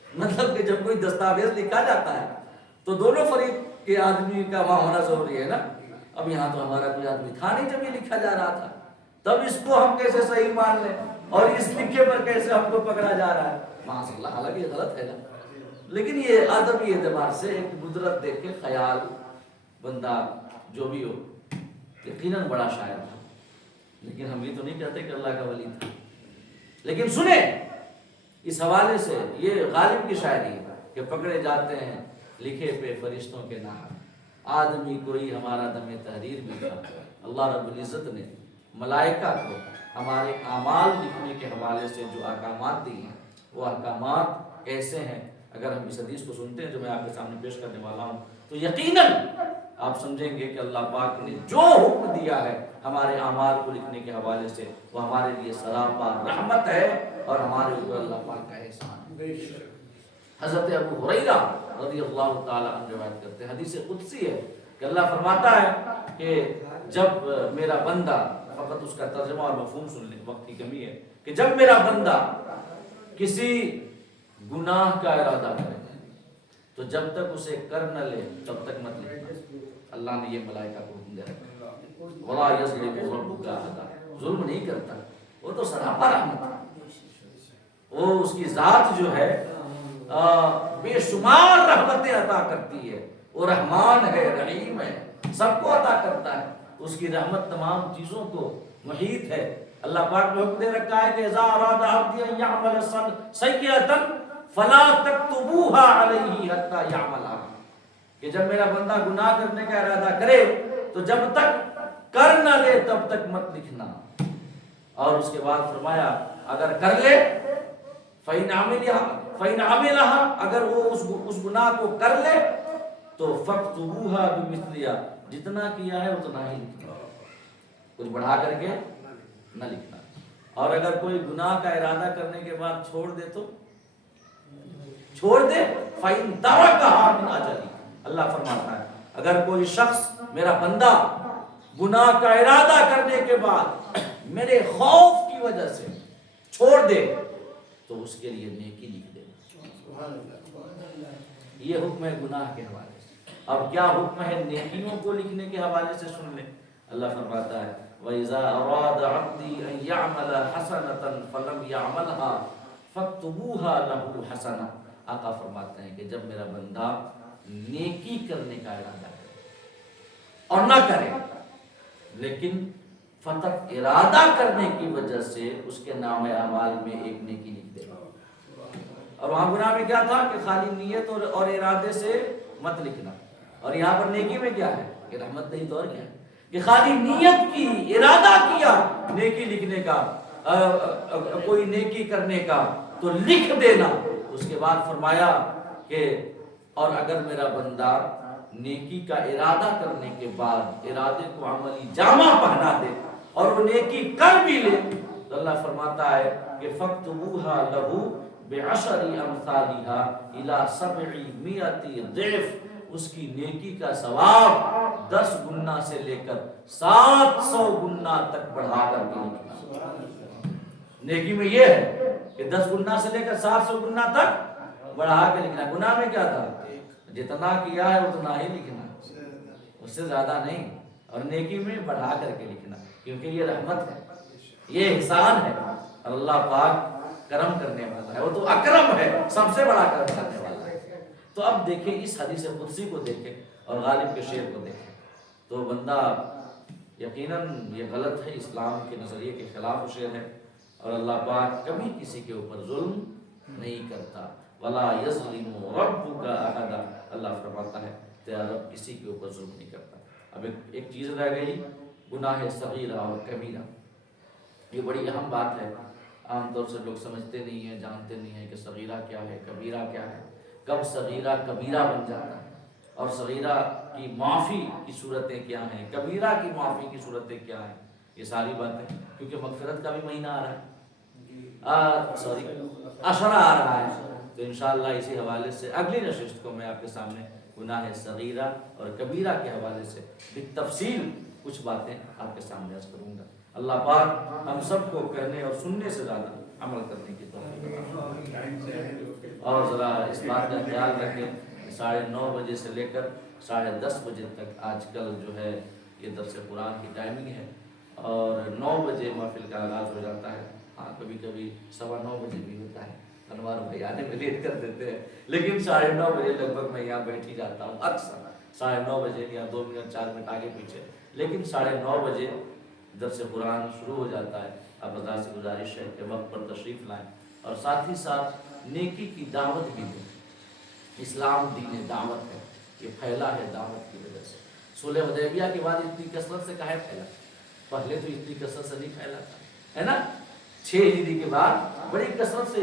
مطلب کہ جب کوئی دستاویز لکھا جاتا ہے تو دونوں فریق کے آدمی کا وہاں ہونا ضروری ہے نا۔ اب یہاں تو ہمارا کوئی آدمی تھا نہیں جب یہ لکھا جا رہا تھا، تب اس کو ہم کیسے صحیح مان لیں اور اس لکھے پر کیسے ہم کو پکڑا جا رہا ہے؟ معاذ اللہ، حالانکہ یہ غلط ہے نا، لیکن یہ ادبی اعتبار سے ایک قدرت دیکھ کے خیال بندہ جو بھی ہو یقیناً بڑا شاعر تھا، لیکن ہم یہ تو نہیں کہتے کہ اللہ کا ولی تھا۔ لیکن سنیں اس حوالے سے یہ غالب کی شاعری ہے کہ پکڑے جاتے ہیں لکھے پہ فرشتوں کے نام، آدمی کوئی ہمارا دم تحریر بھی تھا۔ اللہ رب العزت نے ملائکہ کو ہمارے اعمال لکھنے کے حوالے سے جو احکامات دی ہیں، وہ احکامات کیسے ہیں؟ اگر ہم اس حدیث کو سنتے ہیں جو میں آپ کے سامنے پیش کرنے والا ہوں تو یقیناً آپ سمجھیں گے کہ اللہ پاک نے جو حکم دیا ہے ہمارے اعمال کو لکھنے کے حوالے سے وہ ہمارے لیے سراپا رحمت ہے اور ہمارے اوپر اللہ پاک کا احسان ہے۔ حضرت ابو ہریرہ رضی اللہ تعالی عنہ روایت کرتے ہیں، حدیث قدسی ہے کہ اللہ فرماتا ہے کہ جب میرا بندہ، فقط اس کا ترجمہ اور مفہوم سن لیں، وقت کی کمی ہے، کہ جب میرا بندہ کسی گناہ کا ارادہ کرے تو جب تک اسے کر نہ لے تب تک مت لکھنا۔ اللہ نے یہ ملائکہ کو حکم دے رکھا، وَلَا يَظْلِمُ رَبُّكَ أَحَدًا، ظلم نہیں کرتا، وہ تو سراپا رحمت ہے، وہ اس کی ذات جو ہے بے شمار رحمتیں عطا کرتی ہے، وہ رحمان ہے، رحیم ہے، سب کو عطا کرتا ہے، اس کی رحمت تمام چیزوں کو محیط ہے۔ اللہ پاک نے حکم دے رکھا ہے کہ اذا اراد عبدی ان یعمل سیئۃ فلا تکتبوها علیہ حتی یعملها، کہ جب میرا بندہ گناہ کرنے کا ارادہ کرے تو جب تک کر نہ لے تب تک مت لکھنا، اور اس کے بعد فرمایا اگر کر لے فَإِنْ عَمِلَهَا، اگر وہ اس گناہ کو کر لے تو فَاكْتُبُوهَا بِمِثْلِهَا، جتنا کیا ہے اتنا ہی لکھنا، کچھ بڑھا کر کے نہ لکھنا۔ اور اگر کوئی گناہ کا ارادہ کرنے کے بعد چھوڑ دے تو چھوڑ دے، فَإِنْ تَرَكَهَا مِنْ أَجَلِهِ، اللہ فرماتا ہے اگر کوئی شخص میرا بندہ گناہ کا ارادہ کرنے کے بعد میرے خوف کی وجہ سے چھوڑ دے تو اس کے لیے نیکی لکھ دینا۔ یہ حکم ہے گناہ کے حوالے سے۔ اب کیا حکم ہے نیکیوں کو لکھنے کے حوالے سے؟ سن لیں، اللہ فرماتا ہے وَإِذَا أَرَادَ عَبْدِي أَن يَعْمَلَ حَسَنَةً فَلَمْ يَعْمَلْهَا فَاكْتُبُوهَا لَهُ حَسَنَةً، آقا فرماتے ہیں کہ جب میرا بندہ نیکی کرنے کا ارادہ کرے اور نہ کرے، لیکن فقط ارادہ کرنے کی وجہ سے اس کے نام اعمال میں ایک نیکی لکھ دے گا۔ اور وہاں گناہ میں کیا تھا کہ خالی نیت اور ارادے سے مت لکھنا، اور یہاں پر نیکی میں کیا ہے کہ رحمت نہیں تو اور کیا ہے کہ خالی نیت کی، ارادہ کیا نیکی لکھنے کا، کوئی نیکی کرنے کا تو لکھ دینا۔ اس کے بعد فرمایا کہ اور اگر میرا بندہ نیکی کا ارادہ کرنے کے بعد ارادے کو عملی جامہ پہنا دے اور وہ نیکی کر بھی لے تو اللہ فرماتا ہے کہ فَاكْتُبُوهَا لَهُ بِعَشَرِ أَمْثَالِهَا إِلَى 700 ضِعْف، اس کی نیکی کا ثواب 10 گنا سے لے کر 700 گنا تک بڑھا کر کے لکھنا۔ نیکی میں یہ ہے کہ 10 گنا سے لے کر 700 گنا تک بڑھا کے لکھنا۔ گناہ میں کیا تھا؟ جتنا کیا ہے اتنا ہی لکھنا، اس سے زیادہ نہیں، اور نیکی میں بڑھا کر کے لکھنا، کیونکہ یہ رحمت ہے، یہ احسان ہے، اور اللہ پاک کرم کرنے والا ہے، وہ تو اکرم ہے، سب سے بڑا کرم کرنے والا ہے۔ تو اب دیکھیں اس حدیث قدسی کو دیکھیں اور غالب کے شعر کو دیکھیں تو بندہ یقیناً یہ غلط ہے، اسلام کے نظریے کے خلاف شعر ہے، اور اللہ پاک کبھی کسی کے اوپر ظلم نہیں کرتا۔ وَلَا يَظْلِمُ رَبُّكَ أَحَدًا، اللہ فرماتا ہے تیرا رب کسی کے اوپر ظلم نہیں کرتا۔ اب ایک چیز رہ گئی، گناہ صغیرہ اور کبیرہ، یہ بڑی اہم بات ہے، عام طور سے لوگ سمجھتے نہیں ہیں، جانتے نہیں ہیں کہ صغیرہ کیا ہے، کبیرہ کیا ہے، کب صغیرہ کبیرہ بن جاتا ہے۔ اور صغیرہ کی معافی کی صورتیں کیا ہیں، کبیرہ کی معافی کی صورتیں کیا ہیں، یہ ساری باتیں، کیونکہ مغفرت کا بھی مہینہ آ رہا ہے، عشرہ آ رہا ہے، تو انشاءاللہ اسی حوالے سے اگلی نشست کو میں آپ کے سامنے گناہ صغیرہ اور کبیرہ کے حوالے سے بالتفصیل کچھ باتیں آپ کے سامنے عرض کروں گا۔ اللہ پاک ہم سب کو کرنے اور سننے سے زیادہ عمل کرنے کی توفیق عطا۔ اور ذرا اس بات کا خیال رکھیں کہ 9:30 بجے سے لے کر 10:30 بجے تک آج کل جو ہے یہ درس قرآن کی ٹائمنگ ہے، اور 9 بجے محفل کا آغاز ہو جاتا ہے۔ ہاں کبھی کبھی 9:15 بجے بھی ہوتا ہے، انوار بھائی آنے میں لیٹ کر دیتے ہیں، لیکن 9:30 بجے لگ بھگ میں یہاں بیٹھ ہی جاتا ہوں اکثر، 9:30 بجے یا 2 منٹ 4 منٹ آگے پیچھے، لیکن 9:30 بجے درس قرآن شروع ہو جاتا ہے۔ اب حضرات سے گزارش ہے کہ وقت پر تشریف لائیں اور ساتھ ہی ساتھ نیکی کی دعوت بھی دیں۔ اسلام دین دعوت ہے، یہ پھیلا ہے دعوت کی وجہ سے۔ صلح حدیبیہ کے بعد اتنی کثرت سے کہاں پھیلا؟ پہلے تو اتنی کثرت سے نہیں پھیلا تھا، ہے نا؟ 6 ہجری کے بعد بڑی کثرت سے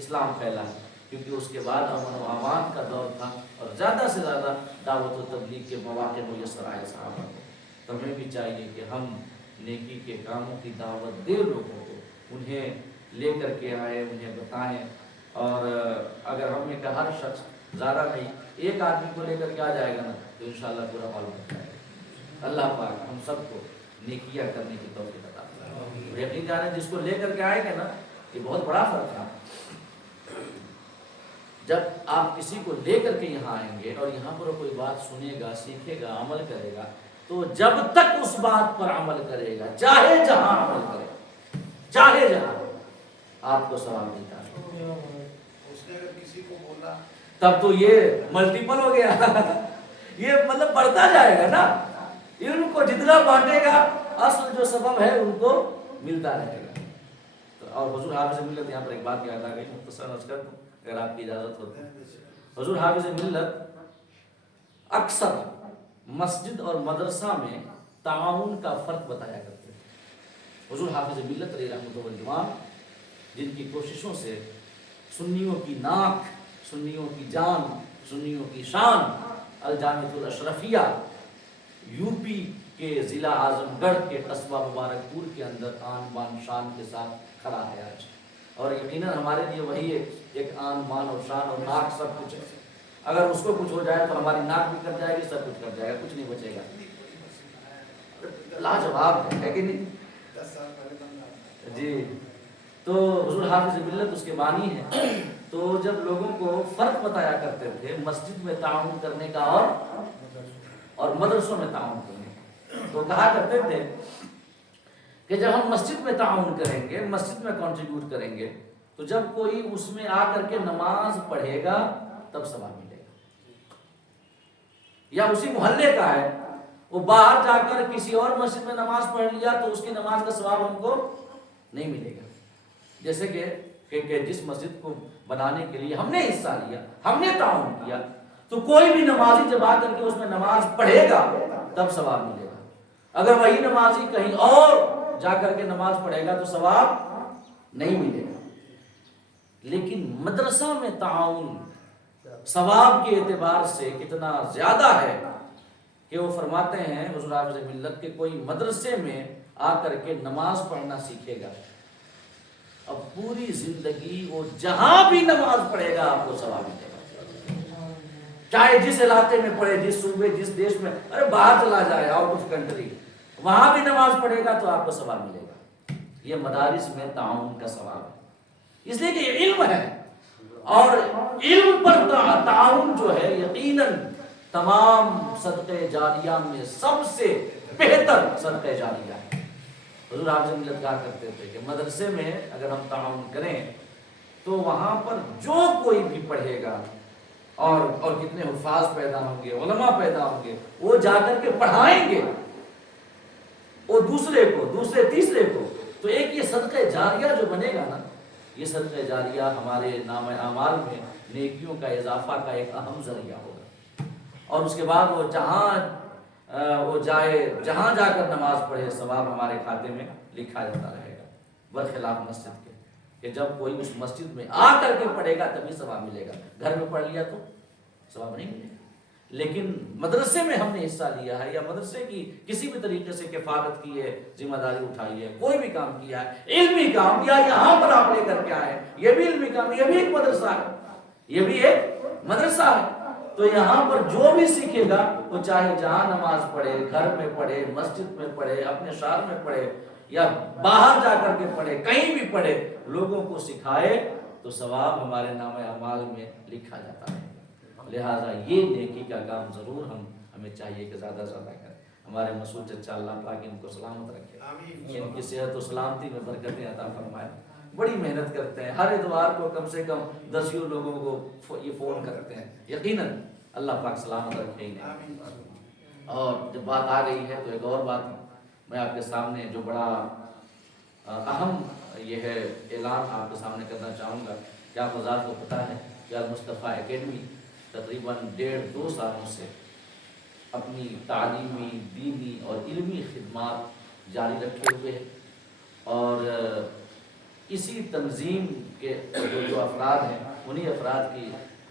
اسلام پھیلا ہے، کیونکہ اس کے بعد امن و امان کا دور تھا اور زیادہ سے زیادہ دعوت و تبلیغ کے مواقع میسر آئے صحابہ کو۔ تو ہمیں بھی چاہیے کہ ہم نیکی کے کاموں کی دعوت دیں لوگوں کو، انہیں لے کر کے آئے، انہیں بتائیں، اور اگر ہم میں کا ہر شخص زیادہ نہیں ایک آدمی کو لے کر کے آ جائے گا نا تو انشاءاللہ پورا معلوم ہو جائے گا۔ اللہ پاک ہم سب کو نیکیاں کرنے کی توفیق عطا فرمائے۔ یقین جانیں جس کو لے کر کے آئے گا نا یہ بہت بڑا فرق ہے۔ جب آپ کسی کو لے کر کے یہاں آئیں گے اور یہاں پر کوئی بات سنے گا، سیکھے گا، عمل کرے گا، تو جب تک اس بات پر عمل کرے گا، چاہے جہاں عمل کرے، چاہے جہاں، آپ کو ثواب ملتا ہے۔ اس نے اگر کسی کو بولا تب تو یہ ملٹیپل ہو گیا، یہ مطلب بڑھتا جائے گا نا، ان کو جتنا بانٹے گا اصل جو سبب ہے ان کو ملتا رہے گا۔ تو اور حضور حافظ ملت، یہاں پر ایک بات یاد آ گئی، مختصر عرض کر دوں اگر آپ کی اجازت ہو تو۔ حضور حافظ ملت اکثر مسجد اور مدرسہ میں تعاون کا فرق بتایا کرتے ہیں۔ حضور حافظ ملت علیہ رحمۃ والجماع جن کی کوششوں سے سنیوں کی ناک، سنیوں کی جان، سنیوں کی شان الجامعۃ الاشرفیہ یو پی کے ضلع اعظم گڑھ کے قصبہ مبارک پور کے اندر آن بان شان کے ساتھ کھڑا ہے آج، اور یقیناً ہمارے لیے وہی ایک آن بان اور شان اور ناک سب کچھ ہے۔ اگر اس کو کچھ ہو جائے تو ہماری ناک بھی کٹ جائے گی، سب کچھ کٹ جائے گا، کچھ نہیں بچے گا۔ لاجواب ہے کہ نہیں؟ 10 سال پہلے جی، تو حضور حافظ ملت اس کے بانی ہیں۔ تو جب لوگوں کو فرق بتایا کرتے تھے مسجد میں تعاون کرنے کا اور مدرسوں میں تعاون کرنے کا، تو کہا کرتے تھے کہ جب ہم مسجد میں تعاون کریں گے، مسجد میں کنٹریبیوٹ کریں گے، تو جب کوئی اس میں آ کر کے نماز پڑھے گا تب ثواب ملے گا۔ یا اسی محلے کا ہے، وہ باہر جا کر کسی اور مسجد میں نماز پڑھ لیا تو اس کی نماز کا ثواب ہم کو نہیں ملے گا۔ جیسے کہ جس مسجد کو بنانے کے لیے ہم نے حصہ لیا، ہم نے تعاون کیا، تو کوئی بھی نمازی جب آ کر کے اس میں نماز پڑھے گا تب ثواب ملے گا۔ اگر وہی نمازی کہیں اور جا کر کے نماز پڑھے گا تو ثواب نہیں ملے گا۔ لیکن مدرسہ میں تعاون ثواب کے اعتبار سے کتنا زیادہ ہے کہ وہ فرماتے ہیں حضور حافظ ملت کے کوئی مدرسے میں آ کر کے نماز پڑھنا سیکھے گا، اب پوری زندگی وہ جہاں بھی نماز پڑھے گا آپ کو ثواب ملے گا، چاہے جس علاقے میں پڑھے، جس صوبے، جس دیش میں، ارے باہر چلا جائے آؤٹ آف کنٹری، وہاں بھی نماز پڑھے گا تو آپ کو ثواب ملے گا۔ یہ مدارس میں تعاون کا ثواب ہے، اس لیے کہ یہ علم ہے، اور علم پر تعاون جو ہے یقیناً تمام صدقہ جاریہ میں سب سے بہتر صدقہ جاریہ ہے۔ حضور حافظ ملت کہا کرتے تھے کہ مدرسے میں اگر ہم تعاون کریں تو وہاں پر جو کوئی بھی پڑھے گا اور کتنے حفاظ پیدا ہوں گے، علماء پیدا ہوں گے، وہ جا کر کے پڑھائیں گے وہ دوسرے کو، دوسرے تیسرے کو، تو ایک یہ صدقہ جاریہ جو بنے گا نا، یہ صدقہ جاریہ ہمارے نام اعمال میں نیکیوں کا اضافہ کا ایک اہم ذریعہ ہوگا۔ اور اس کے بعد وہ جہاں جا کر نماز پڑھے ثواب ہمارے کھاتے میں لکھا جاتا رہے گا، برخلاف مسجد کے کہ جب کوئی اس مسجد میں آ کر کے پڑھے گا تبھی ثواب ملے گا، گھر میں پڑھ لیا تو ثواب نہیں ملے گا۔ لیکن مدرسے میں ہم نے حصہ لیا ہے یا مدرسے کی کسی بھی طریقے سے کفالت کی ہے، ذمہ داری اٹھائی ہے، کوئی بھی کام کیا ہے، علمی کام، یا یہاں پر آپ لے کر کے آئے، یہ بھی علمی کام، یہ بھی ایک مدرسہ ہے، یہ بھی ایک مدرسہ ہے۔ تو یہاں پر جو بھی سیکھے گا وہ چاہے جہاں نماز پڑھے، گھر میں پڑھے، مسجد میں پڑھے، اپنے شہر میں پڑھے یا باہر جا کر کے پڑھے، کہیں بھی پڑھے، لوگوں کو سکھائے تو ثواب ہمارے نام اعمال میں لکھا جاتا ہے۔ لہٰذا یہ نیکی کا کام ضرور ہمیں چاہیے کہ زیادہ سے زیادہ کریں۔ ہمارے مسعود چچا اللہ پاک ان کو سلامت رکھے، ان کی صحت و سلامتی میں برکتیں عطا فرمائے۔ بڑی محنت کرتے ہیں، ہر اتوار کو کم سے کم 10 لوگوں کو یہ فون کرتے ہیں، یقیناً اللہ پاک سلامت رکھے انہیں۔ اور جب بات آ گئی ہے تو ایک اور بات میں آپ کے سامنے جو بڑا اہم یہ ہے اعلان آپ کے سامنے کرنا چاہوں گا کہ آپ حضرات کو پتہ ہے کہ المصطفیٰ اکیڈمی تقریباً 1.5-2 سالوں سے اپنی تعلیمی، دینی اور علمی خدمات جاری رکھے ہوئے ہیں، اور اسی تنظیم کے جو افراد ہیں انہی افراد کی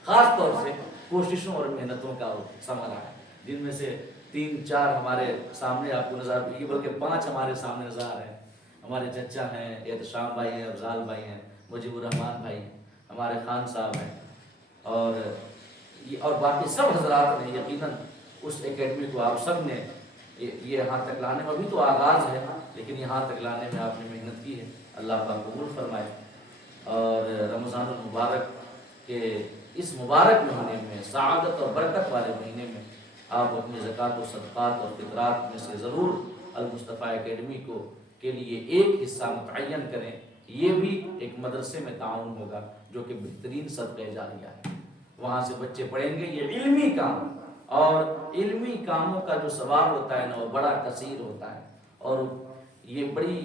خاص طور سے کوششوں اور محنتوں کا ثمرہ ہے، جن میں سے 3-4 ہمارے سامنے آپ کو نظر، بلکہ 5 ہمارے سامنے نظر آ رہے ہیں۔ ہمارے چچا ہیں، احتشام بھائی ہیں، افضال بھائی ہیں، مجیب الرحمان بھائی ہیں، ہمارے خان صاحب ہیں، اور باقی سب حضرات نے یقیناً اس اکیڈمی کو آپ سب نے یہ یہاں تک لانے میں، ابھی تو آغاز ہے لیکن یہاں تک لانے میں آپ نے محنت کی ہے، اللہ پاک قبول فرمائے۔ اور رمضان المبارک کے اس مبارک مہینے میں، سعادت اور برکت والے مہینے میں، آپ اپنی زکوٰۃ و صدقات اور فطرات میں سے ضرور المصطفیٰ اکیڈمی کے لیے ایک حصہ متعین کریں۔ یہ بھی ایک مدرسے میں تعاون ہوگا جو کہ بہترین صدقہ جاریہ ہے، وہاں سے بچے پڑھیں گے۔ یہ علمی کام، اور علمی کاموں کا جو ثواب ہوتا ہے نا وہ بڑا کثیر ہوتا ہے، اور یہ بڑی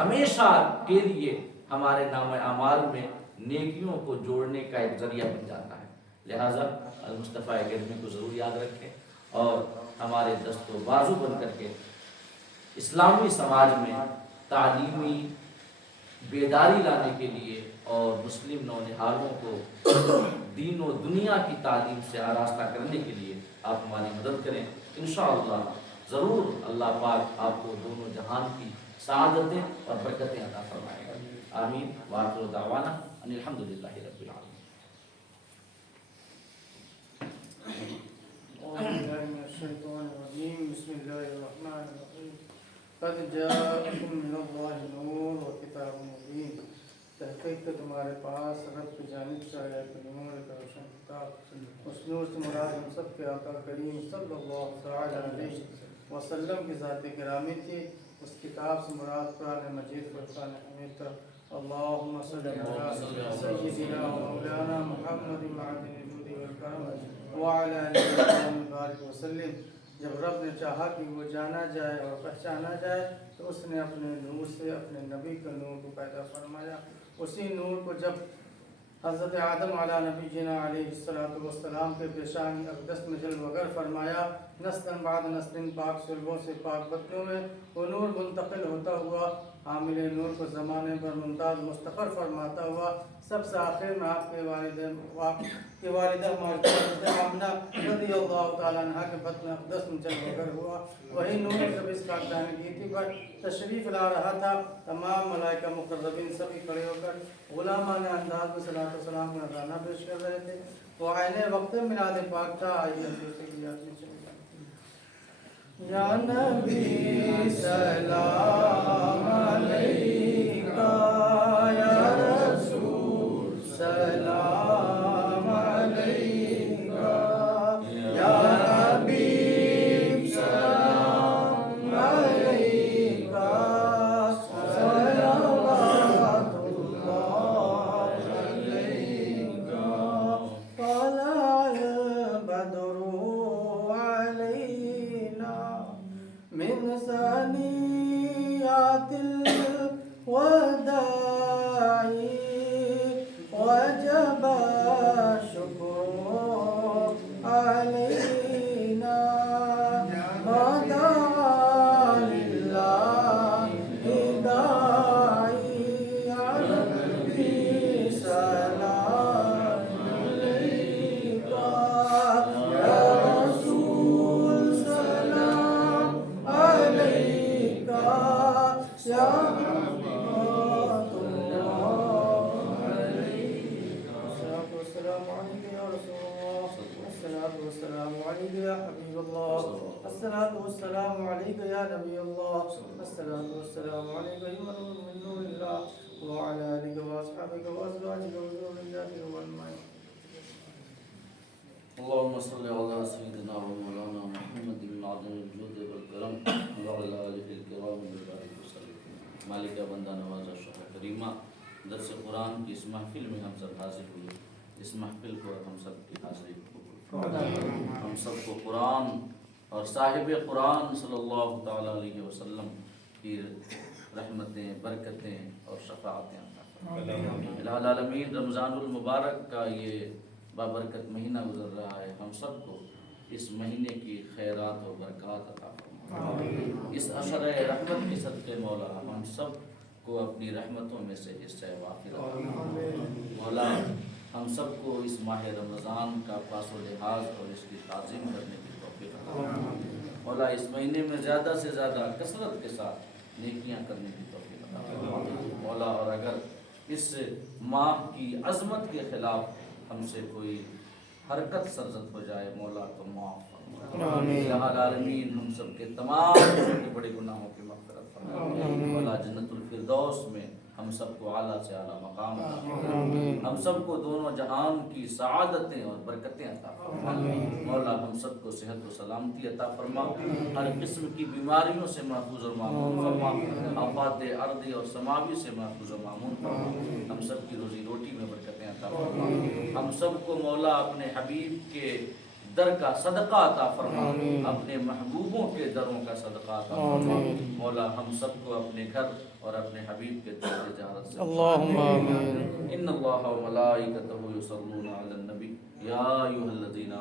ہمیشہ کے لیے ہمارے نام اعمال میں نیکیوں کو جوڑنے کا ایک ذریعہ بن جاتا ہے۔ لہٰذا المصطفیٰ اکیڈمی کو ضرور یاد رکھیں اور ہمارے دست و بازو بن کر کے اسلامی سماج میں تعلیمی بیداری لانے کے لیے اور مسلم نونہالوں کو دین و دنیا کی تعلیم سے آراستہ کرنے کے لیے آپ ہماری مدد کریں۔ انشاءاللہ ضرور اللہ پاک آپ کو دونوں جہان کی سعادتیں اور برکتیں عطا فرمائے گا۔ آمین۔ وآخر دعوانا ان الحمدللہ رب العالمین۔ بسم اللہ الرحمن الرحیم۔ قد جاءکم من اللہ نور و کتاب مبین۔ تحقیق تمہارے پاس رب کی جانب سے آیا ایک نور، ایک روشن کتاب۔ اس نور سے مراد ہم سب کے آقا کریم صلی اللہ تعالی علیہ وسلم کی ذات گرامی تھی۔ اس کتاب سے مراد قرآن مجید، فرقان حمید تھا۔ اللہم صلی علی سیدنا و مولانا محمد معدن الجود والکرم وعلی آلہ وبارک وسلم۔ جب رب نے چاہا کہ وہ جانا جائے اور پہچانا جائے تو اس نے اپنے نور سے اپنے نبی کا نور کو پیدا فرمایا۔ اسی نور کو جب حضرت آدم علیہ نبی جینا علیہ السلام کے پیشانی اقدس میں جلوہ گر فرمایا، نسلاً بعد نسل پاک سلبوں سے پاک بطنوں میں وہ نور منتقل ہوتا ہوا، حامل نور کو زمانے پر ممتاز مستقر فرماتا ہوا، سب سے آخر میں آپ کے والدہ حضرت آمنہ رضی اللہ تعالیٰ عنہ کے بطن اقدس میں جلوہ گر ہوا۔ وہی نور جب اس خاندانگیتی پر تشریف لا رہا تھا، تمام ملائکہ مقربین سبھی کھڑے ہو کر غلامانہ انداز میں صلاۃ و سلام کا نذرانہ پیش کر رہے تھے۔ وہ عین وقت میلاد پاک تھا۔ آئیے دوسرے کی یاد میں چلے جائیں۔ یا نبی سلام علیکہ، یا رسول سلام علیکہ، یا حبیب سلام علیکہ، صلوات اللہ علیکہ۔ طلع البدر علینا من ثنیات الوداع الصلاة والسلام عليك أيها الروح من نور الله وعلى آلك وأصحابك وأزواجك وذرياتك والمعين. اللهم صل على سيدنا ومولانا محمد بن عظيم الجود والكرم وعلى آله الكرام وبارك وسلم. مالک بندہ نوازا شاہ کریمہ، درس قرآن کی اس محفل میں ہم سب حاضر ہوئے، اس محفل کو ہم سب کی حاضری ہم سب کو قرآن اور صاحب قرآن صلی اللہ تعالی علیہ وسلم کی رحمتیں، برکتیں اور شفاعتیں عطا فرمائے۔ الہ العالمین، رمضان المبارک کا یہ بابرکت مہینہ گزر رہا ہے، ہم سب کو اس مہینے کی خیرات و برکات عطا فرمائے۔ اس عشر رحمت کے صدقے مولا ہم سب کو اپنی رحمتوں میں سے حصہ وافر عطا فرمائے۔ مولا ہم سب کو اس ماہ رمضان کا پاس و لحاظ اور اس کی تعظیم کرنے کی توفیق عطا فرمائے۔ مولا اس مہینے میں زیادہ سے زیادہ کثرت کے ساتھ نیکیاں کرنے کی توفیق عطا فرمائے۔ مولا اور اگر اس ماہ کی عظمت کے خلاف ہم سے کوئی حرکت سرزد ہو جائے مولا تو معاف فرمائے۔ الہ العالمین ہم سب کے تمام چھوٹے بڑے گناہوں کی مغفرت فرمائے۔ مولا جنت الفردوس میں ہم سب کو اعلیٰ سے اعلیٰ مقام عطا فرمائے۔ ہم سب کو دونوں جہان کی سعادتیں اور برکتیں عطا فرما۔ مولا ہم سب کو صحت و سلامتی عطا فرما، ہر قسم کی بیماریوں سے محفوظ و معمون فرما، آفات ارضی اور سماوی سے محفوظ و معمون فرما، ہم سب کی روزی روٹی میں برکتیں عطا فرما، ہم سب کو مولا اپنے حبیب کے در کا صدقہ عطا فرما، اپنے محبوبوں کے دروں کا صدقہ عطا فرما۔ مولا ہم سب کو اپنے گھر اور اپنے حبیب کے در تجارت سے اللہم آمین۔ ان اللہ و ملائکتہ یصلون علی النبی یا ایھا الذین